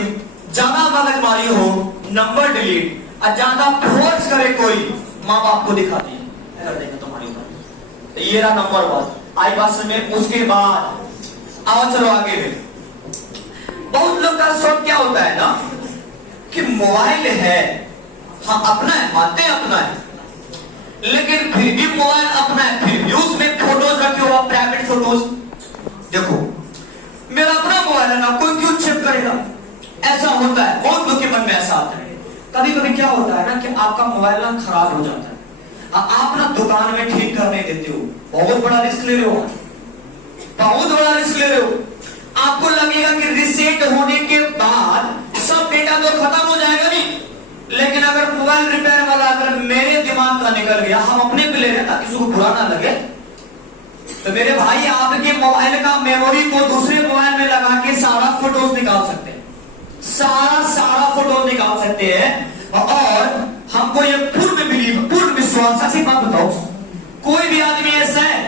ज्यादा मगजमारी हो नंबर डिलीट, और ज्यादा फोर्स करे कोई माँ बाप को दिखाती है, कर देगा तुम्हारी बात। तो ये रहा नंबर 1। आई बात समझ में। उसके बाद आओ चलो आगे में। बहुत लोग का शौक क्या होता है ना कि मोबाइल है, हाँ अपना है, मानते हैं अपना है, लेकिन फिर भी मोबाइल अपना है, फिर भी उसमें फोटोज रखे हो, प्राइवेट फोटोज। देखो मेरा अपना मोबाइल है ना, कोई क्यों चेक करेगा? ऐसा होता है, बहुत लोग के मन में ऐसा आता है। कभी कभी क्या होता है ना कि आपका मोबाइल ना खराब हो जाता है, आप ना दुकान में ठीक करने देते हो, बहुत बड़ा रिस्क ले रहे हो, बहुत बड़ा रिस्क ले रहे हो। आपको लगेगा कि रिसेट होने के बाद सब डेटा तो खत्म हो जाएगा नहीं, लेकिन अगर मोबाइल रिपेयर वाला अगर मेरे दिमाग का निकल गया, हम अपने पे ले रहे हैं ताकि किसी को बुरा ना लगे, तो मेरे भाई आपके मोबाइल का मेमोरी को दूसरे मोबाइल में लगा के सारा फोटोज निकाल सकते हैं, सारा फोटोज निकाल सकते हैं। और हमको ये पूर्ण विश्वास, ऐसी बात बताओ, कोई भी आदमी ऐसा है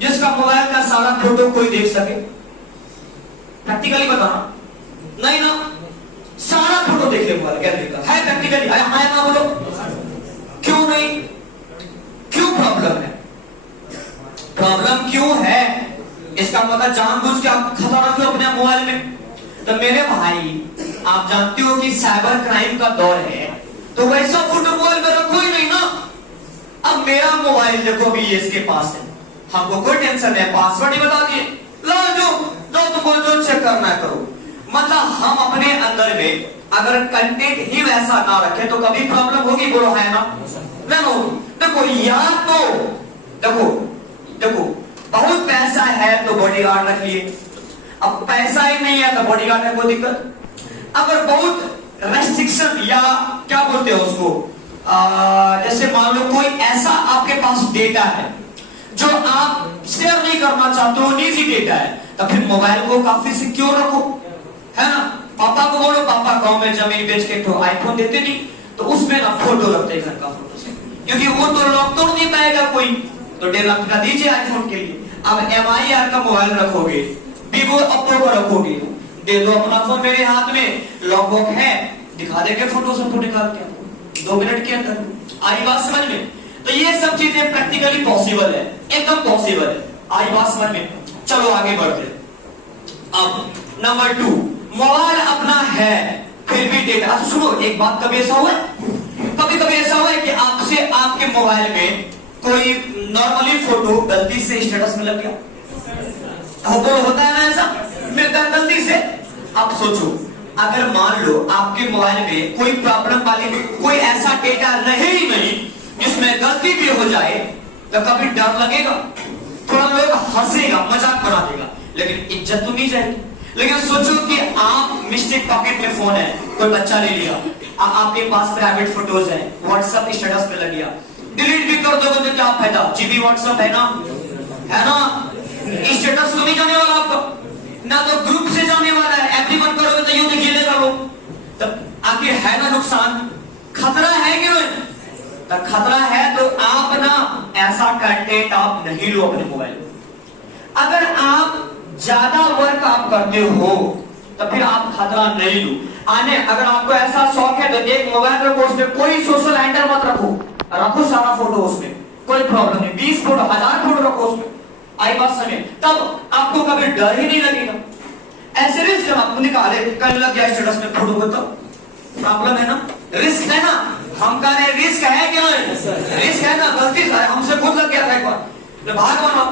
जिसका मोबाइल का सारा फोटो कोई देख सके? प्रैक्टिकली बताना, नहीं ना, सारा फोटो देख ले मोबाइल गैलरी का, है प्रैक्टिकली? हाँ ना बोलो, क्यों नहीं? क्यों प्रॉब्लम है? प्रॉब्लम क्यों है? इसका मतलब जानबूझ के आप खतरा रखते हो अपने मोबाइल में। तो मेरे भाई आप जानते हो कि साइबर क्राइम का दौर है, तो वैसा फोटो मोबाइल में रखो ही नहीं ना। अब मेरा मोबाइल देखो अभी ये इसके पास है, हमको कोई टेंशन नहीं, पासवर्ड ही बता दिए, लो जो तुमको जो चेक करना है करो। मतलब हम अपने अंदर में अगर कंटेंट ही वैसा ना रखे तो कभी प्रॉब्लम होगी, बोलो है ना? नहीं होगी। देखो यार, तो देखो बहुत पैसा है तो बॉडीगार्ड रख लिए, अब पैसा ही नहीं है तो बॉडीगार्ड है, कोई दिक्कत? अगर बहुत रेस्ट्रिक्शन या क्या बोलते हो उसको, जैसे मान लो कोई ऐसा आपके पास डेटा है जो आप शेयर नहीं करना चाहते हो, निजी डेटा है, तो फिर मोबाइल को काफी सिक्योर रखो, है ना? पापा को बोलो, पापा गांव में जमीन बेच के तो आईफोन देते नहीं, तो उसमें ना फोटो रखते घर का फोटो से, क्योंकि वो तो लॉक तोड़ नहीं पाएगा कोई, तो 1.5 लाख का दीजिए आईफोन के लिए। अब MI का मोबाइल रखोगे, Vivo Oppo का रखोगे, दे दो अपना फोन मेरे हाथ में, लॉक वॉक है, दिखा देंगे फोटो सबको निकाल के 2 मिनट के अंदर। आई बात समझ में? तो ये सब चीजें प्रैक्टिकली पॉसिबल है, एकदम पॉसिबल है। आई बात समझ में? चलो आगे बढ़ते। अब नंबर 2, मोबाइल अपना है फिर भी डेटा। अच्छा सुनो एक बात, कभी ऐसा हुआ है कि आपसे आपके मोबाइल में कोई नॉर्मली फोटो गलती से स्टेटस में लग गया, होता है ना ऐसा, गलती से। अब सोचो, अगर मान लो आपके मोबाइल में कोई प्रॉब्लम वाली कोई ऐसा डेटा नहीं जिसमें गलती भी हो जाए, तो कभी डर लगेगा, थोड़ा लोग हंसेगा, मजाक बना देगा, लेकिन इज्जत तो नहीं जाएगी। लेकिन सोचो कि आप मिस्टेक पॉकेट में फोन है, कोई बच्चा ले लिया, आपके पास प्राइवेट फोटोज है, व्हाट्सएप स्टेटस पे लग गया, डिलीट भी कर दोगे तो क्या फायदा, जीबी व्हाट्सएप है ना, स्टेटस तो नहीं जाने वाला आपका, ना तो ग्रुप से जाने वाला है, एवरीवन करोगे तो यूं दिखेगा लोग, तब आखिर है ना नुकसान, खतरा है कि नहीं? तो खतरा है तो आप ना ऐसा कंटेंट आप नहीं लो अपने मोबाइल में। अगर आप ज्यादा वर्क आप करते हो तो फिर आप खतरा नहीं लो। अगर आपको ऐसा शौक है तो एक मोबाइल रखो, उसमें कोई सोशल हैंडल मत रखो सारा फोटो उसमें, कोई प्रॉब्लम नहीं, 20 फोटो 1000 फोटो रखो उसमें, आई बात समझ, तब आपको कभी डर ही नहीं लगेगा। ऐसे रिस्क जब आपको निकाले कल लग गया स्टेटस में फोटो को, तो प्रॉब्लम है ना, रिस्क है ना, हम कह रहे रिस्क है क्या, रिस्क है ना, गलती से हमसे खुद लग गया था एक बार, भाग बना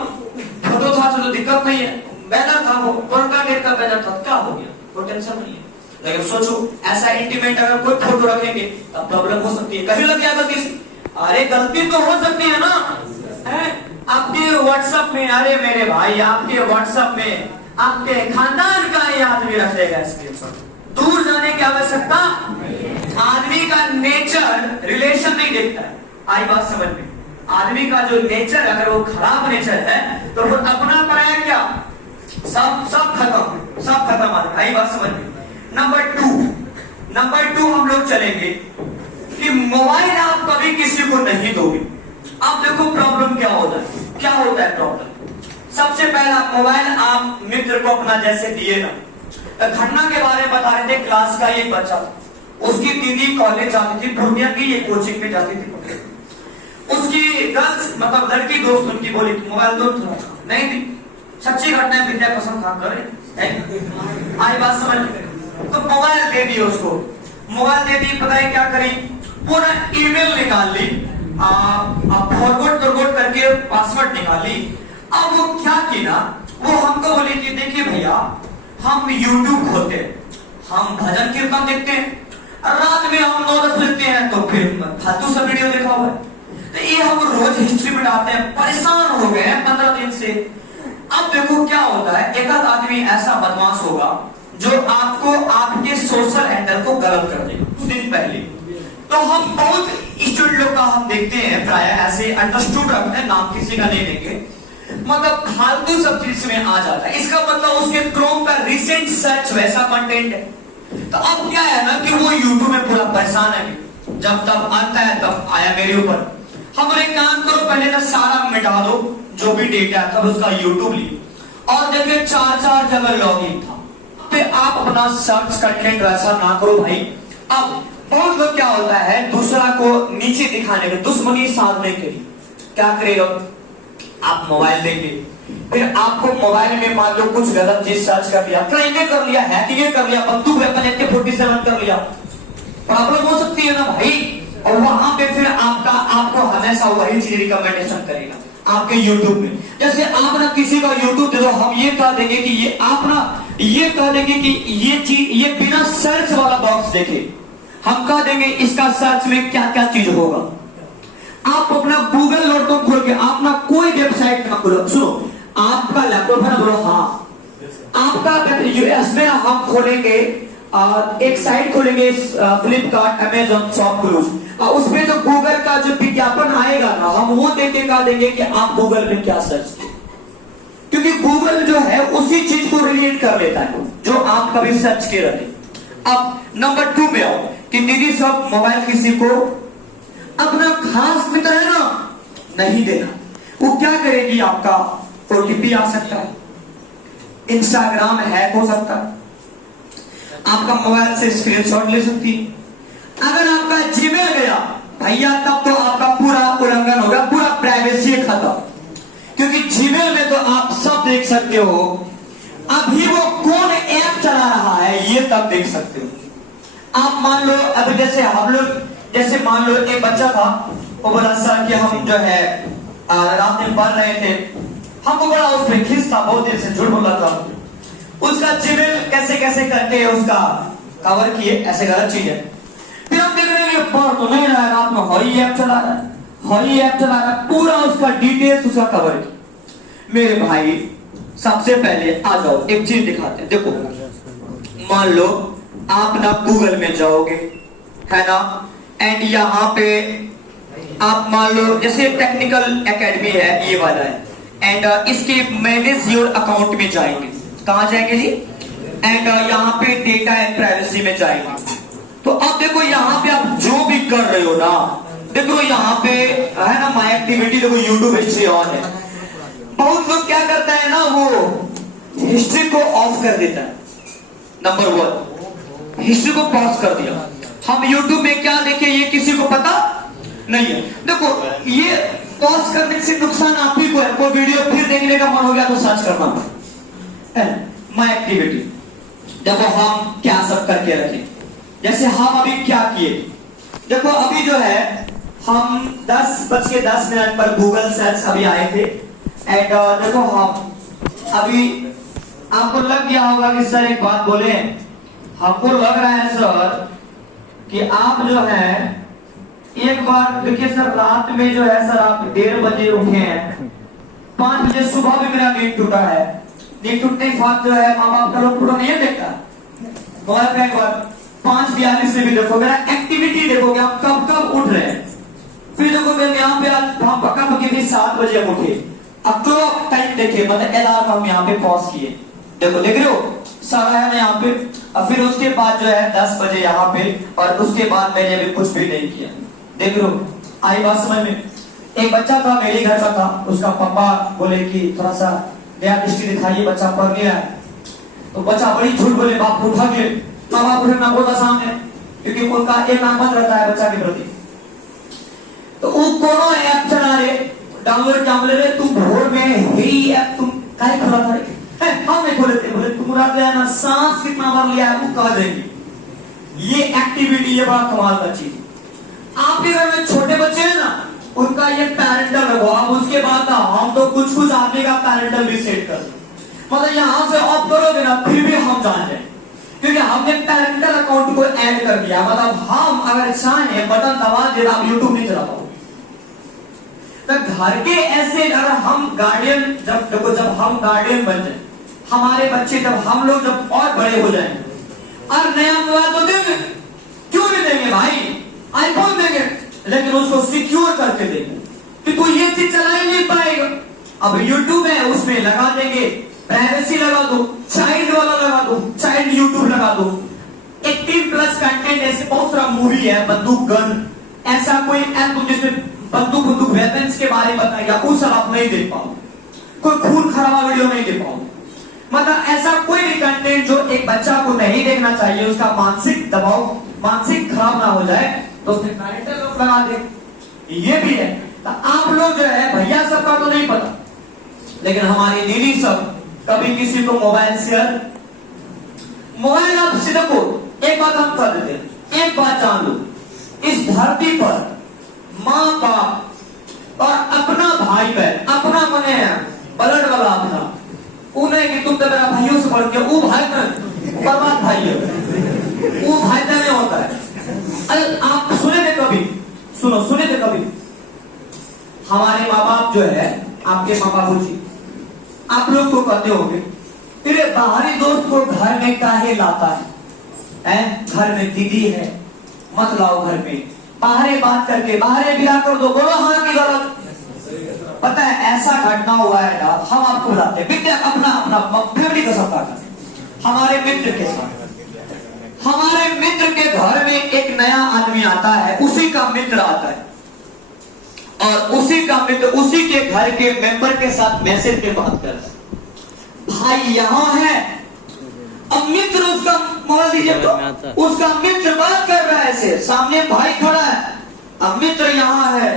फोटो था तो दिक्कत नहीं है, बैनर था वो कोरोना डेट का बैनर था, क्या हो गया, कोई टेंशन नहीं है। लेकिन सोचो ऐसा इंटीमेट अगर कोई फोटो रखेंगे तब प्रॉब्लम हो सकती है, कहीं लग गया गलती से, अरे गलती तो हो सकती है ना, आपके व्हाट्सएप में, अरे मेरे भाई आपके व्हाट्सएप में आपके खानदान का ही आदमी रख देगा स्क्रीनशॉट, दूर जाने की आवश्यकता, आदमी का नेचर रिलेशन नहीं देखता है, आई बात समझ में, आदमी का जो नेचर अगर वो खराब नेचर है तो वो अपना पराया क्या, सब खत्म आदमी, आई बात समझ में। नंबर टू हम लोग चलेंगे कि मोबाइल आप कभी किसी को नहीं दोगे। अब देखो प्रॉब्लम क्या होता है प्रॉब्लम, सबसे पहला मोबाइल आप मित्र को अपना जैसे दिए ना, घटना के बारे में बता रहे थे, क्लास का एक बच्चा था, उसकी दीदी कॉलेज जाती थी, पूर्णिया की ये कोचिंग में जाती थी, उसकी गर्ल्स मतलब लड़की दोस्त उनकी बोली मोबाइल दो, नहीं दी, सच्ची घटना है, विद्या पसंद था करे, आई बात समझ, तो मोबाइल दे दी उसको, मोबाइल दे दी, पता है क्या करी, पूरा ईमेल निकाल ली, फॉरवर्ड करके पासवर्ड निकाली। अब वो क्या की ना, वो हमको बोले कि देखिए भैया हम YouTube खोलते हैं, हम भजन कीर्तन देखते हैं, रात में हम 9-10 लेते हैं, तो फिर फालतू सा वीडियो देखा हुआ है, तो ये हम रोज हिस्ट्री में डालते हैं, परेशान हो गए हैं 15 दिन से। अब देखो क्या होता है, एक आध आदमी ऐसा बदमाश होगा जो आपको आपके सोशल हैंडल को गलत कर देगा कुछ दिन पहले, तो हम बहुत स्टूडेंट लोग का हम देखते हैं प्राय ऐसे अंडरस्टूड रखते हैं, नाम किसी का नहीं लेंगे, मतलब फालतू सब चीज में आ जाता है, इसका मतलब उसके क्रोम का रिसेंट सर्च वैसा कंटेंट है। तो अब क्या है ना कि वो यूट्यूब में पूरा परेशान है, जब तब आता है तब आया मेरे ऊपर, हम एक काम करो पहले तो सारा मिटा दो जो भी डेटा था उसका यूट्यूब ली, और देखिए 4 जगह लॉगिन था, फिर आप अपना सर्च कंटेंट वैसा ना करो भाई। अब बहुत लोग क्या होता है, दूसरा को नीचे दिखाने के, दुश्मनी साधने के लिए क्या करेगा, आप मोबाइल देंगे, फिर आपको मोबाइल में मान लो कुछ गलत चीज सर्च कर लिया, क्राइम कर लिया, हैकिंग कर लिया, बंदूक वेपन AK-47 कर लिया, प्रॉब्लम हो सकती है ना भाई। और वहां पे फिर आपको हमेशा वही चीज रिकमेंडेशन करेगा आपके YouTube में, जैसे आप ना किसी का YouTube दे दो, हम ये कह देंगे कि ये आप ना ये कह देंगे कि ये चीज, ये बिना सर्च वाला बॉक्स देखे, हम कह देंगे इसका सर्च में क्या क्या चीज होगा। आप अपना Google.com खोल के आप ना कोई वेबसाइट ना खोलो, सुनो आपका लैपटॉप है ना, बोलो हाँ, आपका यूएस में हम खोलेंगे एक साइट खोलेंगे, फ्लिपकार्ट, अमेजॉन, शॉपक्लूज, और उसमें जो गूगल का जो विज्ञापन आएगा ना, हम वो देख के कह देंगे कि आप गूगल में क्या सर्च किए, क्योंकि गूगल जो है उसी चीज को रिलेट कर लेता है जो आप कभी सर्च किए रहते। अब नंबर 2 पे आओ कि दीदी सब मोबाइल किसी को अपना खास मित्र है ना नहीं देना, वो क्या करेगी, आपका OTP आ सकता है, इंस्टाग्राम हैक हो सकता है, आपका मोबाइल से स्क्रीनशॉट ले सकती है, अगर आपका जीमेल गया भैया तब तो आपका पूरा उल्लंघन होगा, पूरा प्राइवेसी खत्म, क्योंकि जीमेल में तो आप सब देख सकते हो, अभी वो कौन ऐप चला रहा है ये तब देख सकते हो। आप मान लो अभी जैसे हम लोग, जैसे मान लो एक बच्चा था, वो बोला सर कि हम जो है रात में पढ़ रहे थे, हमको बड़ा उसमें खींच था, बहुत देर से झूठ बोला था। उसका जीमेल कैसे कैसे करके उसका कवर किए, ऐसे गलत चीज है। फिर हम देख रहे हैं पढ़ तो नहीं रहा है, रात में हॉरी ऐप चला रहा है, हॉरी ऐप चला रहा है, पूरा उसका डिटेल्स उसका कवर किया। मेरे भाई सबसे पहले आ जाओ एक चीज दिखाते हैं, देखो मान लो आप ना गूगल में जाओगे है ना, एंड यहाँ पे आप मान लो जैसे टेक्निकल एकेडमी है ये वाला है, एंड इसके मैनेज योर अकाउंट में जाएंगे, कहां जाएंगे जी, एंड यहाँ पे डेटा एंड प्राइवेसी में जाएंगे। तो अब देखो यहाँ पे आप जो भी कर रहे हो ना, देखो यहाँ पे है ना माय एक्टिविटी, देखो यूट्यूब हिस्ट्री ऑन है। बहुत लोग क्या करता है ना, वो हिस्ट्री को ऑफ कर देता है। नंबर 1 हिस्ट्री को पॉज कर दिया। हम यूट्यूब में क्या देखें ये किसी को पता नहीं है। देखो ये पॉज करने से नुकसान आप ही को है, कोई वीडियो फिर देखने का मन हो गया तो सर्च करना माय एक्टिविटी। देखो हम क्या सब करके रखें, जैसे हम अभी क्या किए, देखो अभी जो है हम 10:10 पर गूगल सर्च अभी आए थे, एंड देखो हम अभी आपको लग गया होगा कि सर एक बात बोले, हमको लग रहा है सर कि आप जो है एक बार देखिए सर, रात में जो है सर आप 1:30 बजे उठे हैं, 5 बजे सुबह भी मेरा नींद टूटा है। नींद टूटने के बाद जो है माँ बाप का लोग पूरा नहीं देखता, मोबाइल का एक बार 5:42 से भी देखो, मेरा एक्टिविटी देखोगे आप कब कब उठ रहे हैं। फिर देखो मैं यहाँ पे आज हम पक्का पक्की भी 7 बजे हम उठे, अब तो टाइम देखिए, मतलब अलार्म हम यहाँ पे पॉज किए, देखो देख रहे हो सारा है ना यहाँ पे। और फिर उसके बाद जो है 10 बजे यहाँ पे, और उसके बाद मैंने अभी कुछ भी नहीं किया, देख लो आई बात समझ में। एक बच्चा था मेरे घर का था, उसका पापा बोले कि थोड़ा सा नया दृष्टि दिखाइए, बच्चा पढ़ नहीं रहा है। तो बच्चा बड़ी झूठ बोले, बाप उठा गए, माँ बाप उठना बोला सामने, क्योंकि उनका एक आंकन रहता है बच्चा के प्रति। तो वो कोनो ऐप चला रहे, डाउनलोड रहे, तुम भोर में ही ऐप तुम काय खोला था, हम नहीं खोले थे, बोले तुम रात है ना सांस कितना बार लिया है वो कह देंगे। ये एक्टिविटी ये बड़ा कमाल का चीज। आपके घर में छोटे बच्चे हैं ना, उनका ये पैरेंटल रखो, अब उसके बाद ना हम तो कुछ आपने का पैरेंटल भी सेट कर दो, मतलब यहां से ऑफ करोगे ना फिर भी हम जान जाए, क्योंकि हमने पैरेंटल अकाउंट को ऐड कर दिया। मतलब हम अगर चाहें बटन दबा दे आप यूट्यूब नहीं चला पाओगे। तो घर के ऐसे अगर हम गार्डियन, जब देखो जब हम गार्डियन बन जाए, हमारे बच्चे जब हम लोग जब और बड़े हो जाएंगे, और नया मोबाइल तो देंगे, क्यों नहीं देंगे भाई, आईफोन देंगे, लेकिन उसको सिक्योर करके देंगे कि कोई ये चीज चला ही नहीं पाएगा। अब यूट्यूब है उसमें लगा देंगे प्राइवेसी लगा दो, चाइल्ड वाला लगा दो, चाइल्ड यूट्यूब लगा दो, 18+ कंटेंट, ऐसे बहुत सारा मूवी है, बंदूक गन, ऐसा कोई ऐप जिसमें बंदूक वेपन्स के बारे में बताएगा, वो सब आप नहीं देख पाओगे, कोई खून खराबा वीडियो नहीं देख पाओगे। मतलब ऐसा कोई भी कंटेंट जो एक बच्चा को नहीं देखना चाहिए, उसका मानसिक दबाव मानसिक खराब ना हो जाए, तो उसने पैरेंटल लॉक लगा दे। ये भी है। तो आप लोग जो है भैया सबका तो नहीं पता, लेकिन हमारी दीदी सब कभी किसी को मोबाइल शेयर, मोबाइल आप सीधे को एक बात हम कर देते हैं, एक बात जान लो, इस धरती पर माँ बाप और अपना भाई बहन, अपना मने ब्लड वाला अपना, उन्हें कि तुम तो मेरा भाइयों से बढ़ के, वो भाई बर्बाद भाई है, वो भाई नहीं होता है। अरे आप सुने थे कभी, सुने थे कभी, हमारे माँ बाप जो है, आपके माँ बाबू जी, आप लोग को कहते होंगे तेरे बाहरी दोस्त को घर में काहे लाता है, घर में दीदी है मत लाओ घर में, बाहरे बात करके बाहरे विदा कर दो, बोलो हाँ की गलत। पता है ऐसा घटना हुआ है ना, हम आपको बताते हैं, अपना फैमिली का सबका, हमारे मित्र के साथ, हमारे मित्र के घर में एक नया आदमी आता है, उसी का मित्र आता है, और उसी का मित्र उसी के घर के मेंबर के साथ मैसेज पे बात कर रहा है, भाई यहाँ है, अब मित्र उसका मान लीजिए तो उसका मित्र बात कर रहा है, ऐसे सामने भाई खड़ा है, अब मित्र यहाँ है,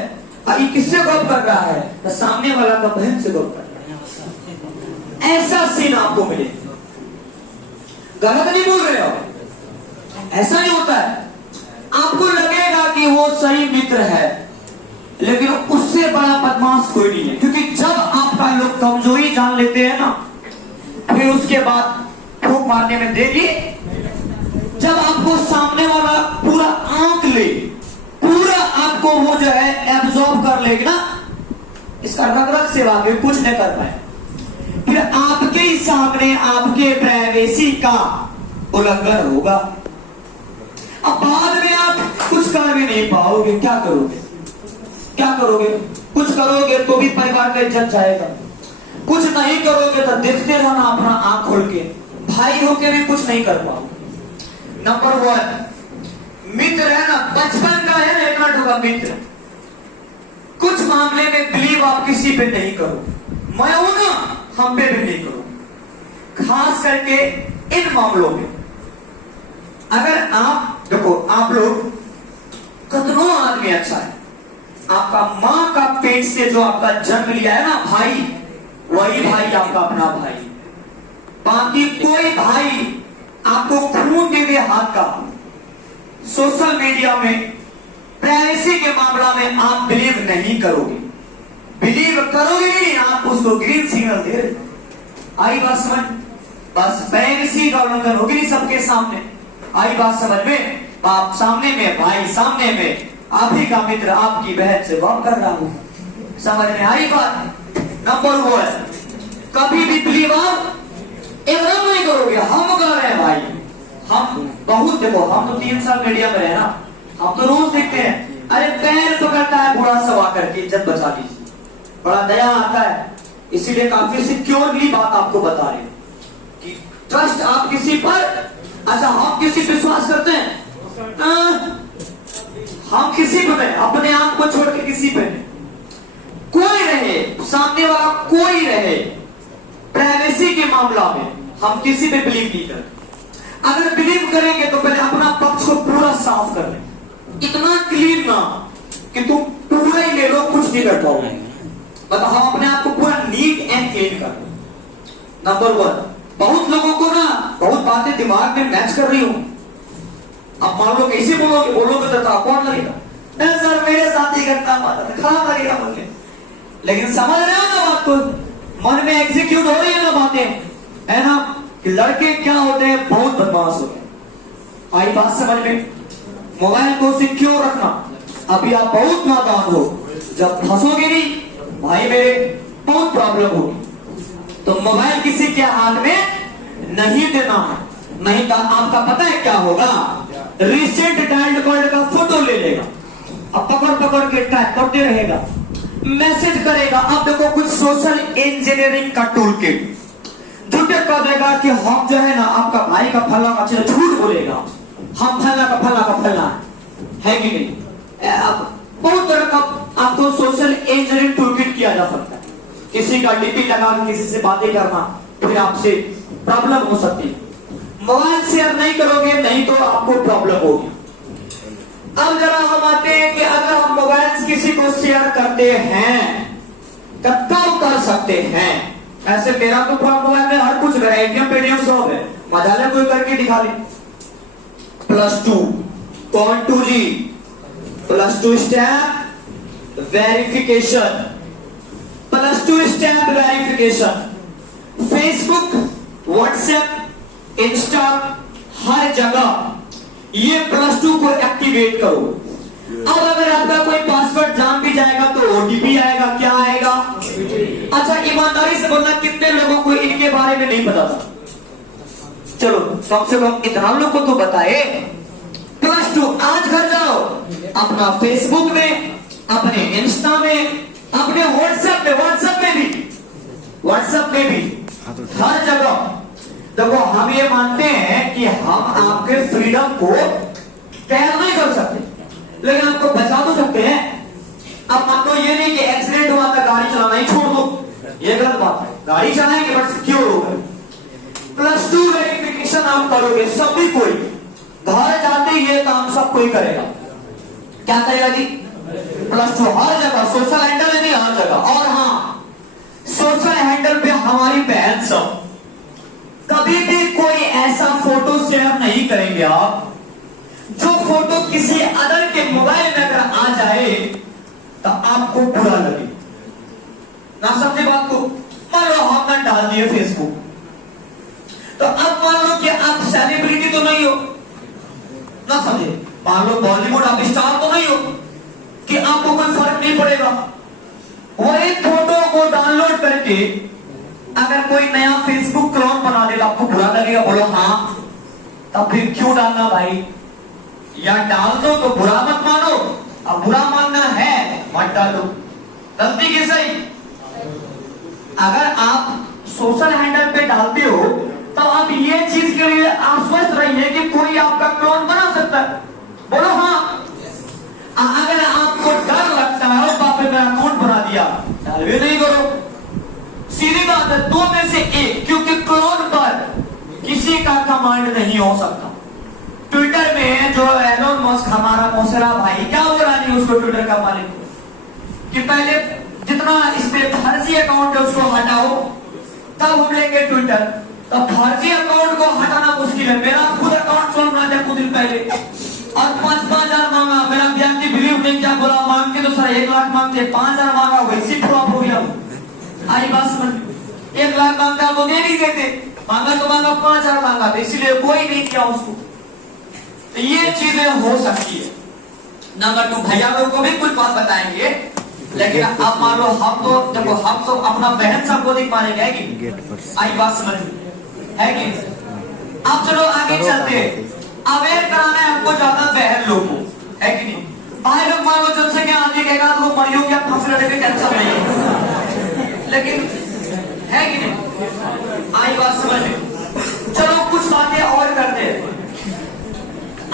अभी किससे गप कर रहा है, तो सामने वाला का बहन से गप कर रहा है। ऐसा सीन आपको मिले, गलत नहीं बोल रहे हो, ऐसा नहीं होता है। आपको लगेगा कि वो सही मित्र है, लेकिन उससे बड़ा बदमाश कोई नहीं है। फिर उसके बाद फूंक मारने में देरी। जब आपको सामने वाला पूरा आंक ले, पूरा आपको वो जो है एब्जॉर्ब कर लेगी ना, इसका रग रग से वाकई कुछ नहीं कर पाए, फिर आपके ही सामने आपके प्राइवेसी का उल्लंघन होगा। अब बाद में आप कुछ कर भी नहीं पाओगे। क्या करोगे? क्या करोगे? कुछ करोगे तो भी परिवार का इज्जत जाएगा, कुछ नहीं करोगे तो देखते रहना अपना आंख खोल के, भाई होके भी कुछ नहीं कर पाओगे। नंबर 1 मित्र है ना, बचपन का है ना, एक मिनट होगा मित्र। कुछ मामले में बिलीव आप किसी पे नहीं करो, मैं हूं ना, हम पे भी नहीं करो, खास करके इन मामलों में। अगर आप देखो, आप लोग कितनों आदमी अच्छा है, आपका मां का पेट से जो आपका जन्म लिया है ना भाई, वही भाई आपका अपना भाई। बाकी कोई भाई आपको खून के दे हाथ का, सोशल मीडिया में प्राइवेसी के मामला में आप बिलीव नहीं करोगे। बिलीव करोगे नहीं, आप उसको ग्रीन सिग्नल दे रहे। आई बात समझ? बस प्राइवेसी का उल्लंघन होगी नहीं सबके सामने। आई बात समझ में? आप सामने में भाई, सामने में आप ही का मित्र आपकी बहन से बात कर रहा हूं, समझ में आई बात? नंबर 1 कभी भी बिलीव आप एकदम नहीं करोगे। हम कर रहे हैं भाई, हम बहुत, देखो हम तो 3 साल मीडिया में है ना, हम तो रोज देखते हैं, अरे पैर पकड़ता है बूढ़ा सवा करके, इज्जत बचा लीजिए, बड़ा दया आता है। इसीलिए काफी सिक्योरली बात आपको बता रहे कि ट्रस्ट आप किसी पर, अच्छा हम किसी पर विश्वास करते हैं, हम किसी पे नहीं, अपने आप को छोड़ के किसी पे नहीं। कोई रहे, सामने वाला कोई रहे, प्राइवेसी के मामला में हम किसी पे बिलीव नहीं करते। अगर बिलीव करेंगे तो पहले अपना पक्ष को पूरा साफ कर लें, इतना क्लीन ना कि तुम पूरा ही ले लो, कुछ नहीं कर पाओगे। मतलब हम अपने आप को पूरा नीट एंड क्लीन कर लो। नंबर 1 बहुत लोगों को ना बहुत बातें दिमाग में मैच कर रही हूं। अब मान लो कैसे बोलोगे तो कौन लगेगा, सर मेरे साथ ही घटना हुआ था, खराब लगेगा बोलने, लेकिन समझ रहे हो ना बात को, मन में एग्जीक्यूट हो रही है ना बातें, है ना, कि लड़के क्या होते हैं, बहुत बदमाश होते हैं। आई बात समझ में? मोबाइल को सिक्योर रखना। अभी आप बहुत नादान हो, जब फंसोगे नहीं भाई मेरे, बहुत प्रॉब्लम होगी। तो मोबाइल किसी के हाथ में नहीं देना है, नहीं तो आपका पता है क्या होगा, रिसेंट डायल्ड कॉल का फोटो ले लेगा, अब पकड़ के ट्रैक करते रहेगा, मैसेज करेगा। अब देखो कुछ सोशल इंजीनियरिंग का टूल किट झूठे कर देगा कि हम जो है ना आपका भाई का फला का, झूठ बोलेगा, हम फला का फला है कि नहीं। अब बहुत तरह का आपको सोशल इंजीनियरिंग टूल किट किया जा सकता है। किसी का डीपी लगा किसी से बातें करना, फिर आपसे प्रॉब्लम हो सकती है। मोबाइल शेयर नहीं करोगे, नहीं तो आपको प्रॉब्लम होगी। अब जरा हम आते हैं कि अगर हम मोबाइल किसी को शेयर करते हैं तो कब कर सकते हैं। ऐसे मेरा तो मोबाइल में हर कुछ वैरायटियां पीडीएफ सब है, मजा कोई करके दिखा ले। +2.2G +2 step verification, +2 step verification, Facebook, WhatsApp, insta, हर जगह ये +2 को एक्टिवेट करो। अब अगर आपका कोई पासवर्ड जान भी जाएगा तो ओटीपी आएगा, क्या आएगा? अच्छा ईमानदारी से बोलना, कितने लोगों को इनके बारे में नहीं पता था? चलो कम से कम इतना लोग को तो बताए। +2 आज घर जाओ, अपना फेसबुक में, अपने इंस्टा में, अपने व्हाट्सएप में भी हर जगह। देखो हम ये मानते हैं कि हम आपके फ्रीडम को तैयार नहीं कर सकते, लेकिन आपको बचा तो सकते हैं। अब मान लो ये नहीं कि एक्सीडेंट हुआ था गाड़ी चलाना ही छोड़ दो, ये गलत बात है, गाड़ी चलाएंगे बट सिक्योर होगा। +2 वेरिफिकेशन आप करोगे, सभी कोई घर जाते ये काम सब कोई करेगा। क्या करेगा जी? +2 हर जगह, सोशल हैंडल नहीं हर जगह। और हाँ, सोशल हैंडल पे हमारी बहन सब कभी भी कोई ऐसा फोटो शेयर नहीं करेंगे आप जो फोटो किसी अदर के मोबाइल में अगर आ जाए तो आपको बुरा लगे ना। समझे बात को? मान लो हमने डाल दिए फेसबुक, तो अब मान लो कि आप सेलिब्रिटी तो नहीं हो ना, समझे, मान लो बॉलीवुड आप स्टार तो नहीं हो कि आपको कोई फर्क नहीं पड़ेगा। वो एक फोटो को डाउनलोड करके अगर कोई नया फेसबुक क्लोन बना देगा आपको बुरा लगेगा? बोलो हाँ। तब फिर क्यों डालना भाई? या डाल दो तो बुरा मत मानो, अब बुरा मानना है मत डालो। गलती की सही। अगर आप सोशल हैंडल पे डालते हो तो आप ये चीज के लिए आश्वस्त रहिए कि कोई आपका क्लोन बना सकता है। बोलो हाँ। अगर आपको डर लगता है और बाप ने मेरा अकाउंट बना दिया, डालवे नहीं करो। सीधी बात है, दो में से एक, क्योंकि क्लोन पर किसी का कमांड नहीं हो सकता। ट्विटर में जो एलोन मस्क हमारा मौसेरा भाई क्या बोला नहीं उसको ट्विटर का मालिक कि पहले जितना इस पे फर्जी अकाउंट है उसको हटाओ तब हम लेंगे ट्विटर। तो फर्जी अकाउंट को हटाना मुश्किल है। मेरा खुद अकाउंट चल रहा था कुछ दिन पहले और 5,000 मांगा। मेरा व्यक्ति बिलीव नहीं क्या बोला, मांगते तो सर 1 लाख मांगते, 5,000 मांगा, वैसे फ्लॉप हो गया। आई बात समझ, 1 लाख मांगा तो दे नहीं देते, मांगा तो मांगा 5,000 मांगा, इसलिए कोई नहीं किया उसको। तो ये चीजें हो सकती है। नंबर 2, भैया लोग को भी कुछ बात बताएंगे, लेकिन अब मान लो हम तो देखो हम तो अपना बहन सबको दिख मानेंगे, है कि आई बात समझ है कि? अब चलो आगे चलते हैं। अवेयर कराना है हमको ज्यादा बहन लोग को, है कि नहीं? भाई लोग मान लो जनसंख्या आदमी कहेगा तो मरियो क्या फंसने के टेंशन नहीं है, लेकिन है कि नहीं? आई बात समझ में। चलो कुछ बातें और करते हैं।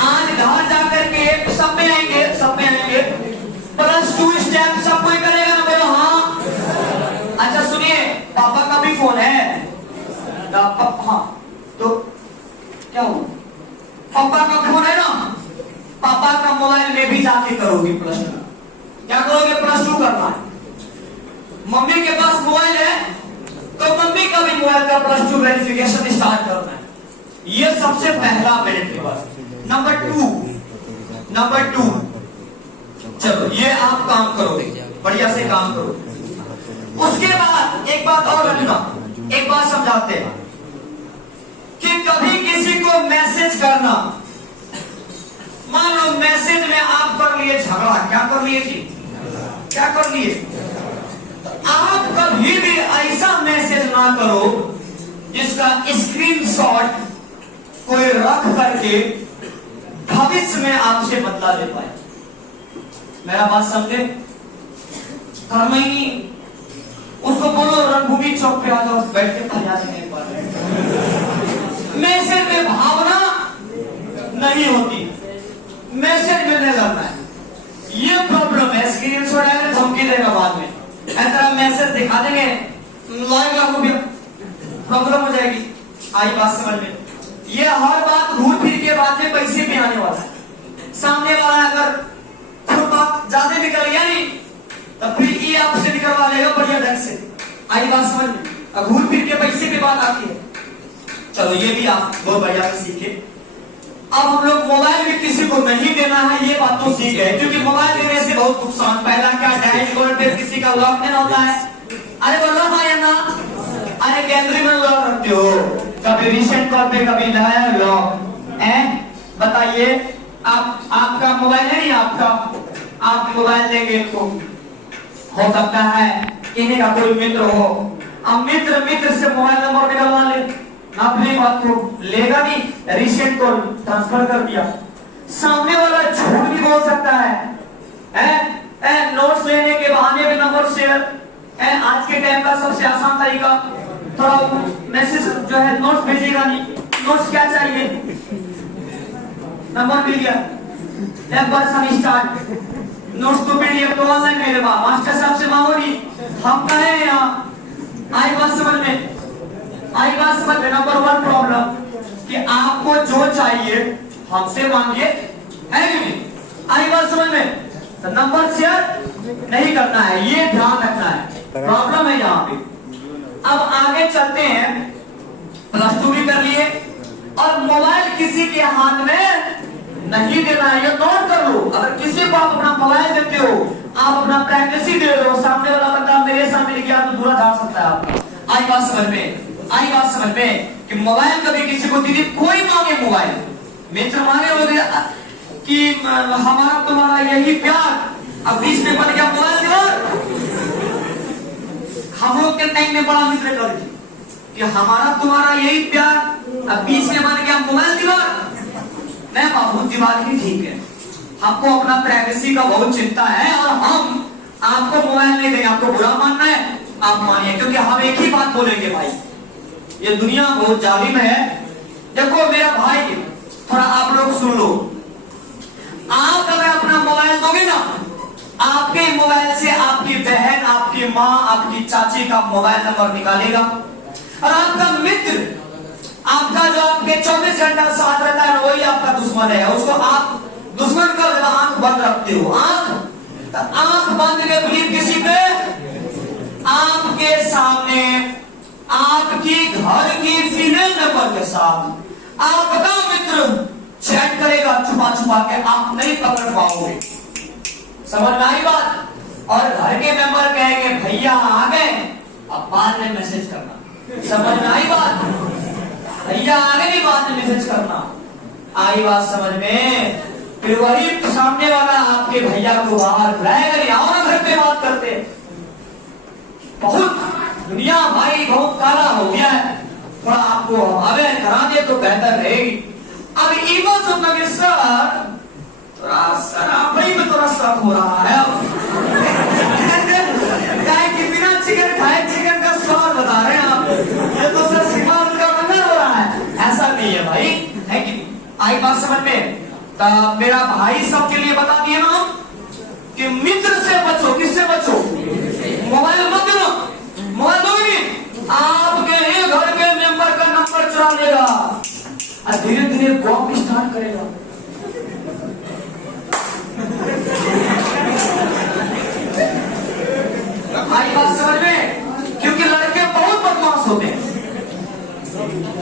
आज घर जाकर के सब में आएंगे, सब में आएंगे। +2 स्टेप सब कोई करेगा ना? बोलो हाँ। अच्छा सुनिए, पापा का भी फोन है? हाँ, तो क्या हो, पापा का फोन है ना, पापा का मोबाइल में भी जाके करोगे +2। क्या करोगे? +2 करना है। मम्मी के पास मोबाइल है तो मम्मी का भी मोबाइल का +2 वेरिफिकेशन स्टार्ट करना है। ये सबसे पहला मेरिट। नंबर 2, चलो ये आप काम करोगे, बढ़िया से काम करो। उसके बाद एक बात और रखना, एक बात समझाते हैं कि कभी किसी को मैसेज करना, मान लो मैसेज में आप कर लिए झगड़ा, क्या कर लिए थी, क्या कर लिए, आप कभी भी ऐसा मैसेज ना करो जिसका स्क्रीनशॉट कोई रख करके भविष्य में आपसे बदला ले पाए। मेरा बात समझे? करना ही नहीं। उसको बोलो रणभूमि चौक पे आ जाओ, बैठ के फरियाद नहीं पाए। मैसेज में भावना नहीं होती, मैसेज में नहीं करना है। ये प्रॉब्लम है। स्क्रीनशॉट आएगा धमकी देगा बाद में, ऐसा मैसेज दिखा देंगे, लाइक हो गया, प्रॉब्लम हो जाएगी। आई बात समझ में? ये हर बात घूर फिर के बाद में पैसे भी आने वाला है। सामने वाला अगर खुद बात ज्यादा निकल गया नहीं तब फिर ये आपसे निकलवा लेगा बढ़िया ढंग से। आई बात समझ में? घूर फिर के पैसे की बात आती है। चलो ये भी आप बहुत बढ़िया से सीखे। अब हम लोग मोबाइल भी किसी को नहीं देना है, ये बात तो सीख गए, क्योंकि मोबाइल देने से बहुत नुकसान। पहला क्या, डायल कॉल पे किसी का लॉक नहीं होता है। अरे बोलो हाँ या ना? अरे गैलरी में लॉक रखते हो, कभी रिसेंट कॉल पे कभी लाया लॉक है। बताइए, आपका मोबाइल है नहीं, आप मोबाइल देंगे इनको, हो सकता है इन्हीं का कोई मित्र हो, अब मित्र से मोबाइल नंबर निकलवा ले, अपनी बात को लेगा नहीं, रिसेंट कॉल ट्रांसफर कर दिया। सामने वाला झूठ भी बोल सकता है, नोट्स लेने के बहाने भी नंबर शेयर। आज के टाइम का सबसे आसान तरीका, थोड़ा मैसेज जो है नोट्स भेजेगा नहीं, नोट्स क्या चाहिए, नंबर मिल गया, स्टार्ट, नोट्स तो पीडीएफ तो ऑनलाइन मेरे पास, मास्टर साहब से मांगो नहीं, हम कहे यहाँ। आई बात समझ में? आई बात समझ में? नंबर 1 प्रॉब्लम कि आपको जो चाहिए हमसे मांगिए, है कि नहीं? आई बात समझ में? तो नंबर शेयर नहीं करना है, ये ध्यान रखना है, प्रॉब्लम है यहाँ पे। अब आगे चलते हैं। +2 भी कर लिए और मोबाइल किसी के हाथ में नहीं देना है, ये नोट कर लो। अगर किसी को आप अपना मोबाइल देते हो, आप अपना प्राइवेसी दे रहे हो, सामने वाला बंदा मेरे सामने गया तो बुरा जा सकता है आपका। आई बात समझ में? आई बात समझ में कि मोबाइल कभी किसी को दीदी कोई मांगे मोबाइल, मित्र मांगे हो गया कि हमारा तुम्हारा यही प्यार, अब बीच में बन गया मोबाइल दीवार। हम लोग के टाइम में बड़ा मित्र कर दी कि हमारा तुम्हारा यही प्यार, अब बीच में बन गया मोबाइल दीवार। नहीं बाबू, दीवार ही ठीक है, हमको अपना प्राइवेसी का बहुत चिंता है और हम आपको मोबाइल नहीं देंगे। आपको बुरा मानना है आप मानिए, क्योंकि हम एक ही बात बोलेंगे भाई, ये दुनिया बहुत जालिम है। देखो मेरा भाई, थोड़ा आप लोग सुन लो, आप अगर अपना मोबाइल दोगे ना, आपके मोबाइल से आपकी बहन, आपकी माँ, आपकी चाची का मोबाइल नंबर निकालेगा और आपका मित्र, आपका जो आपके 24 घंटा साथ रहता है वही आपका दुश्मन है। उसको आप दुश्मन का आंख बंद रखते हो, आंख बंद के बिलीव किसी पे, आपके सामने आपकी घर की फीमेल नंबर के साथ आपका मित्र चैट करेगा छुपा छुपा के, आप नहीं पकड़ पाओगे। समझ में आई बात? और घर के मेंबर कहेंगे भैया आ गए, अब बाद में मैसेज करना। समझ में आई बात? भैया आगे भी बाद में मैसेज करना। आई बात समझ में? फिर वही सामने वाला आपके भैया को बाहर बुलाएगा, नहीं आओ ना घर पे बात करते। बहुत दुनिया भाई बहुत काला हो गया है, थोड़ा आपको हमें करा दे तो बेहतर रहेगी। अब ईगो सुनना कि सर थोड़ा शराबी में थोड़ा शक हो रहा है, कि बिना चिकन खाए चिकन का स्वाद बता रहे हैं आप, ये तो सर शिकार का बंधन हो रहा है। ऐसा नहीं है भाई, है कि आई बात समझ में? मेरा भाई सबके लिए बता दिए ना कि मित्र से बचो। किससे बचो? मोबाइल मत दो, मोबाइल दोगे आपके ही घर के मेंबर का नंबर चुरा लेगा और धीरे धीरे कॉप स्टार्ट करेगा। आई बात समझ में? क्योंकि लड़के बहुत बदमाश होते हैं।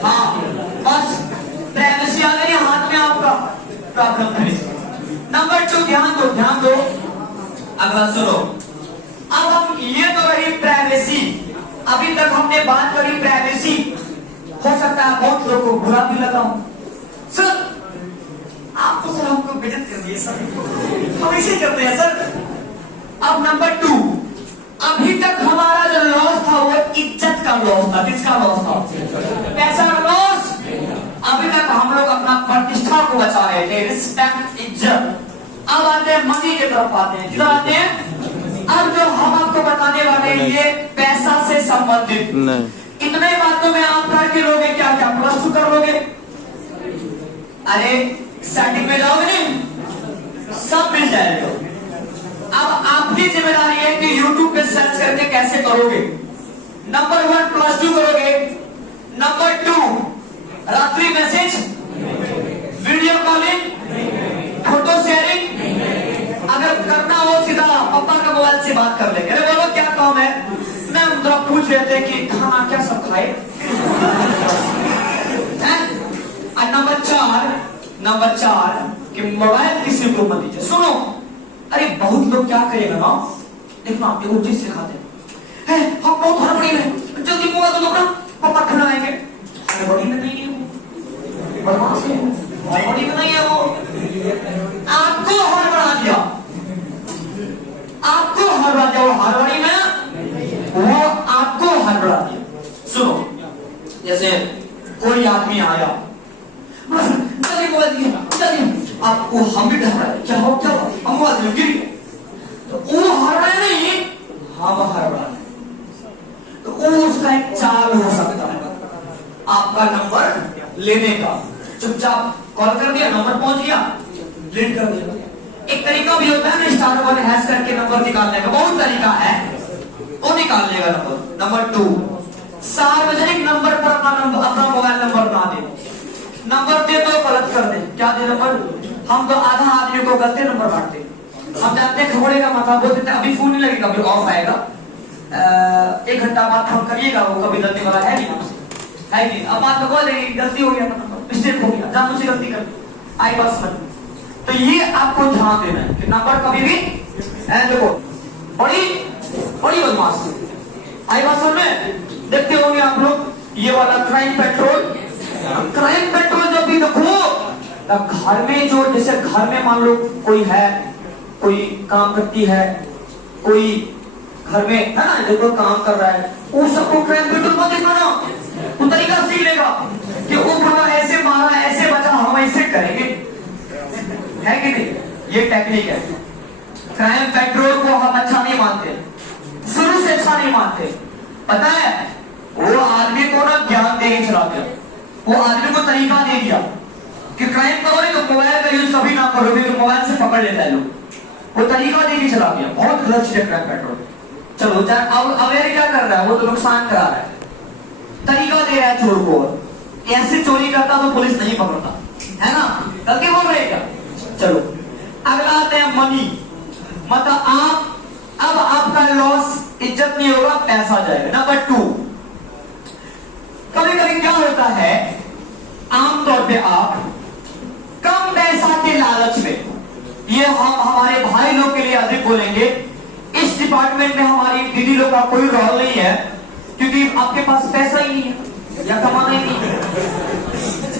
हाँ बस प्राइवेसी आ गई हाथ में, आपका प्रॉब्लम है। नंबर 2, ध्यान दो ध्यान दो, अगला सुनो। अब हम ये तो रही प्राइवेसी, अभी तक हमने बात करी प्राइवेसी। हो सकता है बहुत लोगों को बुरा भी लगा हो, सर आप तो सर हमको बेइज्जत कर दिए सर, हम ऐसे करते हैं सर। अब नंबर 2, अभी तक हमारा जो लॉस था वो इज्जत का लॉस था। किसका लॉस था? पैसा का लॉस। अभी तक हम लोग अपना प्रतिष्ठा को बचा रहे थे, रिस्पेक्ट, इज्जत। अब आते हैं मनी की तरफ, आते हैं किधर आते हैं? अब जो हम आपको बताने वाले हैं ये पैसा से संबंधित नहीं। इतने बातों में आप करके लोगे क्या क्या? प्लस 2 कर लोगे? अरे सेटिंग में जाओगे नहीं, सब मिल जाएगा। अब आपकी जिम्मेदारी है कि YouTube पे सर्च करके कैसे करोगे। नंबर 1 प्लस 2 करोगे। नंबर 2 रात्रि message, video calling, photo sharing. अगर करना हो सीधा पापा का मोबाइल से बात कर लेंगे। अरे बोलो क्या काम है, मैं जरा पूछ लेते कि खाना क्या सब खाए। और नंबर 4 कि मोबाइल किसी को मत दीजिए। सुनो, अरे बहुत लोग क्या करेगा ना, देखना आप देखो चीज सिखाते हैं, हम बहुत हड़बड़ी में, जल्दी मोबाइल दो ना, पापा खाना आएंगे। हड़बड़ी में नहीं है वो, बदमाश है, हड़बड़ी में नहीं है वो, आपको हड़बड़ा दिया, आपको हड़बड़ा दिया। वो हड़बड़ी में वो आपको हड़बड़ा दिया। सुनो, जैसे कोई आदमी आया, जल्दी मोबाइल दिया, जल्दी, आपको हम भी डर रहे हैं, क्या हो हम मोबाइल गिर गए, तो वो हड़बड़ा नहीं, हम हड़बड़ा। तो वो उसका एक चाल हो सकता है आपका नंबर लेने का। चुपचाप कॉल कर दिया, नंबर पहुंच गया, डिलीट कर दिया। एक तरीका भी होता है ना *1# करके नंबर निकालने का, बहुत तरीका है, वो निकाल लेगा नंबर। नंबर 2 सार्वजनिक नंबर पर अपना मोबाइल नंबर ना दे। नंबर दे तो गलत कर दे, क्या दे नंबर? हम तो आधा आदमी को गलत नंबर बांटते, हम जानते हैं खबरें का मतलब बोलते अभी फोन नहीं लगेगा, अभी ऑफ आएगा, 1 घंटा बाद फोन करिएगा, वो कभी गलती वाला है नहीं, है नहीं। अब बात तो बोलेंगे गलती हो गया, मिस्टेक हो गया, जान मुझे गलती कर आई बात समझ। तो ये आपको ध्यान देना है कि नंबर कभी भी देखो बड़ी बदमाश आई बात समझ में। देखते होंगे आप लोग ये वाला क्राइम पेट्रोल। क्राइम पेट्रोल जब भी देखो घर में, जो जैसे घर में मान लो कोई है, कोई काम करती है, कोई घर में है ना, देखो काम कर रहा है, वो सबको क्राइम पेट्रोल मत दिखाना, वो तरीका सीख लेगा कि वो बाबा ऐसे मारा, ऐसे बचा, हम ऐसे करेंगे, है कि नहीं? ये टेक्निक है। क्राइम पेट्रोल को हम अच्छा नहीं मानते, शुरू से अच्छा नहीं मानते। पता है वो आदमी को ना ज्ञान दे के चला गया, वो आदमी को तरीका दे दिया कि क्राइम करोगे तो मोबाइल का यूज कभी ना करोगे, तो मोबाइल से पकड़ लेता है लोग, वो तरीका दे के चला गया। बहुत गलत चीज है क्राइम पेट्रोल। चलो अब अवेयर क्या कर रहा है, वो तो नुकसान करा रहा है, तरीका दे रहा है चोर को, ऐसे चोरी करता तो पुलिस नहीं पकड़ता, है ना? गलती बोल रहे क्या? चलो अगला आते हैं मनी, मतलब आप अब आपका लॉस, इज्जत नहीं होगा, पैसा जाएगा। नंबर 2, कभी कभी क्या होता है, आमतौर पे आप कम पैसा के लालच में, ये हम हमारे भाई लोग के लिए अधिक बोलेंगे, इस डिपार्टमेंट में हमारी दीदी लोग का कोई रोल नहीं है, क्योंकि आपके पास पैसा ही नहीं है या कमाना ही नहीं है।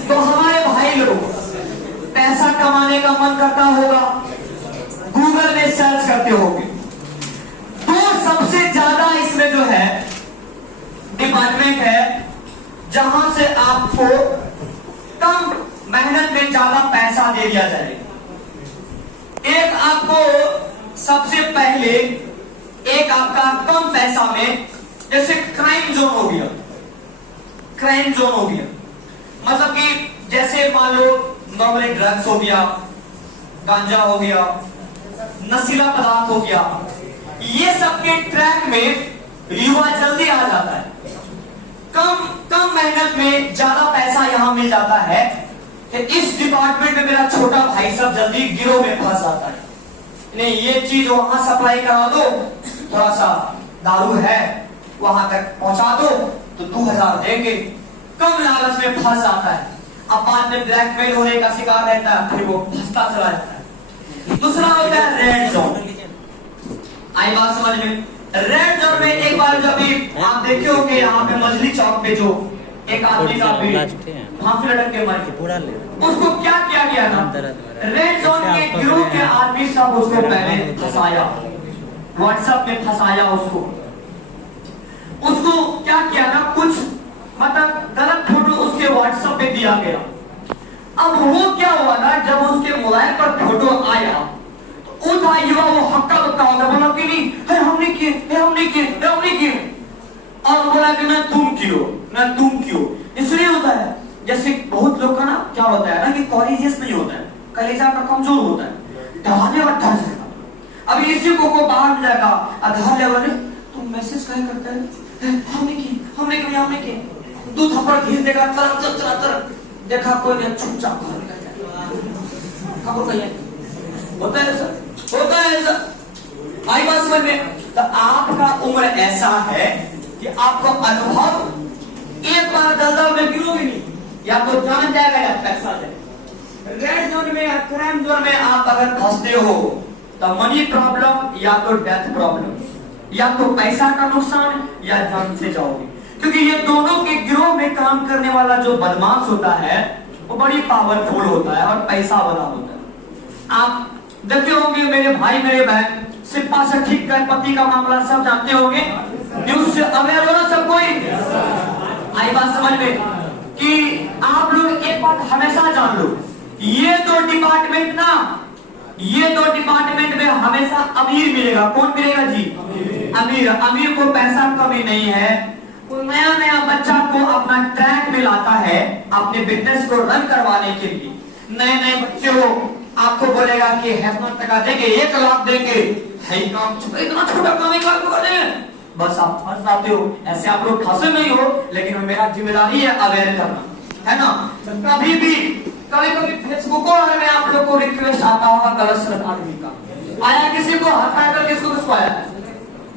तो हमारे भाई लोग पैसा कमाने का मन करता होगा, गूगल में सर्च करते होंगे, तो सबसे ज्यादा इसमें जो है डिपार्टमेंट है जहां से आपको कम मेहनत में ज्यादा पैसा दे दिया जाएगा। एक आपको सबसे पहले, एक आपका कम पैसा में, जैसे क्राइम जोन हो गया, क्राइम जोन हो गया, मतलब कि जैसे मान लो नॉर्मली ड्रग्स हो गया, गांजा हो गया, नशीला पदार्थ हो गया, ये सबके ट्रैक में युवा जल्दी आ जाता है। कम मेहनत में ज्यादा पैसा यहां मिल जाता है कि इस डिपार्टमेंट में मेरा छोटा भाई सब जल्दी गिरोह में फंस जाता है। नहीं, ये चीज वहां सप्लाई करा दो, थोड़ा सा दारू है वहां तक पहुंचा दो तो 2000 देंगे, कम लालच में फंस जाता है। अब बाद में ब्लैकमेल होने का शिकार रहता है, फिर वो फंसता चला जाता है। दूसरा होता है रेड जोन। आई बात समझ में? रेड जोन में एक बार जब भी आप देखे होंगे यहाँ पे मछली चौक पे जो एक आदमी का फांसी लटक के मर, उसको क्या किया गया ना, रेड जोन के गिरोह के आदमी सब उसको पहले फंसाया, व्हाट्सएप में फंसाया उसको क्या किया ना, कुछ मतलब गलत फोटो उसके व्हाट्सएप पे दिया गया। अब वो क्या हुआ ना, जब उसके मोबाइल पर फोटो आया तो वो था युवा, वो हक्का बक्का होगा, बोला कि नहीं है हमने किए, हमने किए, और बोला कि ना तुम क्यों। इसलिए होता है, जैसे बहुत लोग का ना क्या होता है ना कि कॉलेजियस नहीं होता है, कलेजा का कमजोर होता है, दबाने और डर से। अभी इसी को बाहर मिल जाएगा आधार लेवल में, तुम मैसेज क्या करता है, हमने किए, 2 थप्पड़ घिस देगा, तरफ देखा कोई नहीं, चुपचाप घर निकल जाएगा। खबर कहिए होता है सर, आई बात समझ में? तो आपका उम्र ऐसा है कि आपको अनुभव एक बार दलदल में गिरोगे नहीं, या तो जान जाएगा या पैसा जाएगा। रेड जोन में या क्राइम जोन में आप अगर फंसते हो तो मनी प्रॉब्लम या तो डेथ प्रॉब्लम, या तो पैसा का नुकसान या जान से जाओगे, क्योंकि ये दोनों के गिरोह में काम करने वाला जो बदमाश होता है वो बड़ी पावरफुल होता है और पैसा वाला होता है। आप देखे होंगे मेरे भाई मेरे बहन, सिप्पा से ठीक कर पति का मामला सब जानते होंगे, न्यूज से अवेयर हो ना सब कोई? आई बात समझ में? कि आप लोग एक बात हमेशा जान लो, ये दो डिपार्टमेंट में हमेशा अमीर मिलेगा। कौन मिलेगा जी? अमीर को पैसा कमी नहीं है। नया बच्चा को अपना ट्रैक में लाता है अपने बिजनेस को रन करवाने के लिए। नए बच्चे को आपको बोलेगा कि हेमंत टका देंगे, 1 लाख देंगे, है काम इतना छोटा काम एक लाख कर दें, बस आप फंस जाते हो। ऐसे आप लोग फंसे नहीं हो, लेकिन मेरा जिम्मेदारी है अवेयर करना, है ना? कभी फेसबुक में आप लोग को रिक्वेस्ट आता होगा गलत सलत आदमी का, आया किसी को हटा कर किसको आया,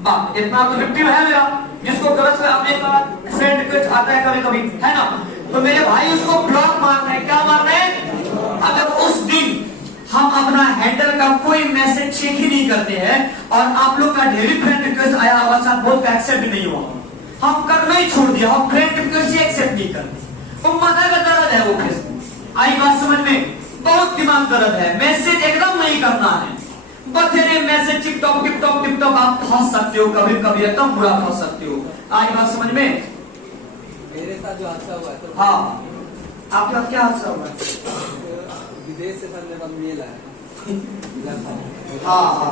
बात इतना तो विक्टिम है मेरा, जिसको गलत से आपने का फ्रेंड रिक्वेस्ट आता है कभी, है ना? तो मेरे भाई उसको ब्लॉक मार रहे हैं। क्या मार रहे हैं? अगर उस दिन हम अपना हैंडल का कोई मैसेज चेक ही नहीं करते हैं और आप लोग का डेली फ्रेंड रिक्वेस्ट आया होगा, साथ बहुत एक्सेप्ट नहीं हुआ, हम करना ही छोड़ दिया, हम फ्रेंड रिक्वेस्ट एक्सेप्ट नहीं करते। वो माता का दर्द है वो फेसबुक। आई बात समझ में? बहुत दिमाग दर्द है, मैसेज एकदम नहीं करना है। बथेरे मैसेज टिकटॉक टिकटॉक टिकटॉक आप फंस सकते हो, कभी कभी एकदम बुरा फंस सकते हो। आई बात समझ में? मेरे साथ जो हादसा हुआ है तो हाँ, आपके साथ क्या हादसा हुआ है? विदेश से सर मेरे पास मेल आया। हाँ हाँ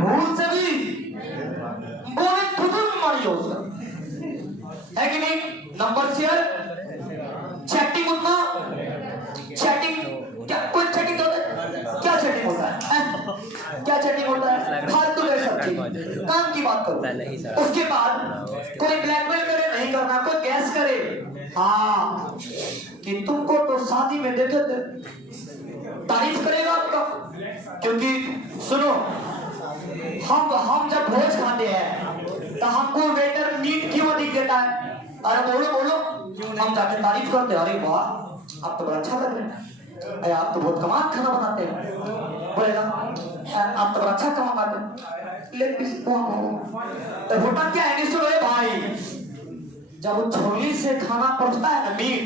भूल से भी बोले खुदन मारी उसका है कि नहीं? नंबर शेयर, चैटिंग उतना, चैटिंग क्या, कोई चैटिंग होता है? क्या चैटिंग होता है? क्या चैटिंग होता है? फालतू के सब चीज, काम की बात करो। उसके बाद कोई ब्लैकमेल करे, नहीं करना, कोई गैस करे हाँ कि तुमको तो शादी में देखे थे, तारीफ करेगा आपका। क्योंकि सुनो, हम जब भोज खाते हैं तो हमको वेटर मीट क्यों अधिक देता है? अरे बोलो बोलो, हम जाके तारीफ करते हैं, अरे वाह आप तो बड़ा अच्छा कर रहे हैं, अरे आप तो बहुत कमाल खाना बनाते हैं, बोलेगा आप तो बड़ा अच्छा खाना बनाते हैं। लेकिन तो होता क्या है? सुनो भाई, जब वो छोली से खाना पड़ता है ना मीट,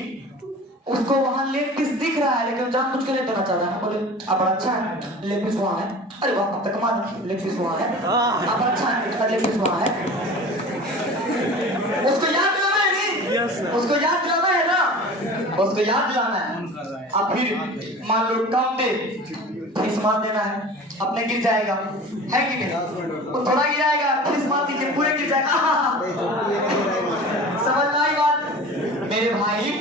उसको वहां लेग पीस दिख रहा है लेकिन जान कुछ के नहीं देना चाह रहा है। बोले आप अच्छा है, लेग पीस वहां है, अरे वाह अब तक कमाल, लेग पीस वहां है, आप अच्छा है, लेग पीस वहां है। उसको याद दिलाना है नहीं? उसको याद दिलाना है ना, उसको याद दिलाना है। अब फिर मान लो कम दे, फीस मार देना है, अपने गिर जाएगा है कि नहीं? वो थोड़ा गिराएगा, फीस मार दीजिए, पूरे गिर जाएगा। समझ आई बात मेरे भाई?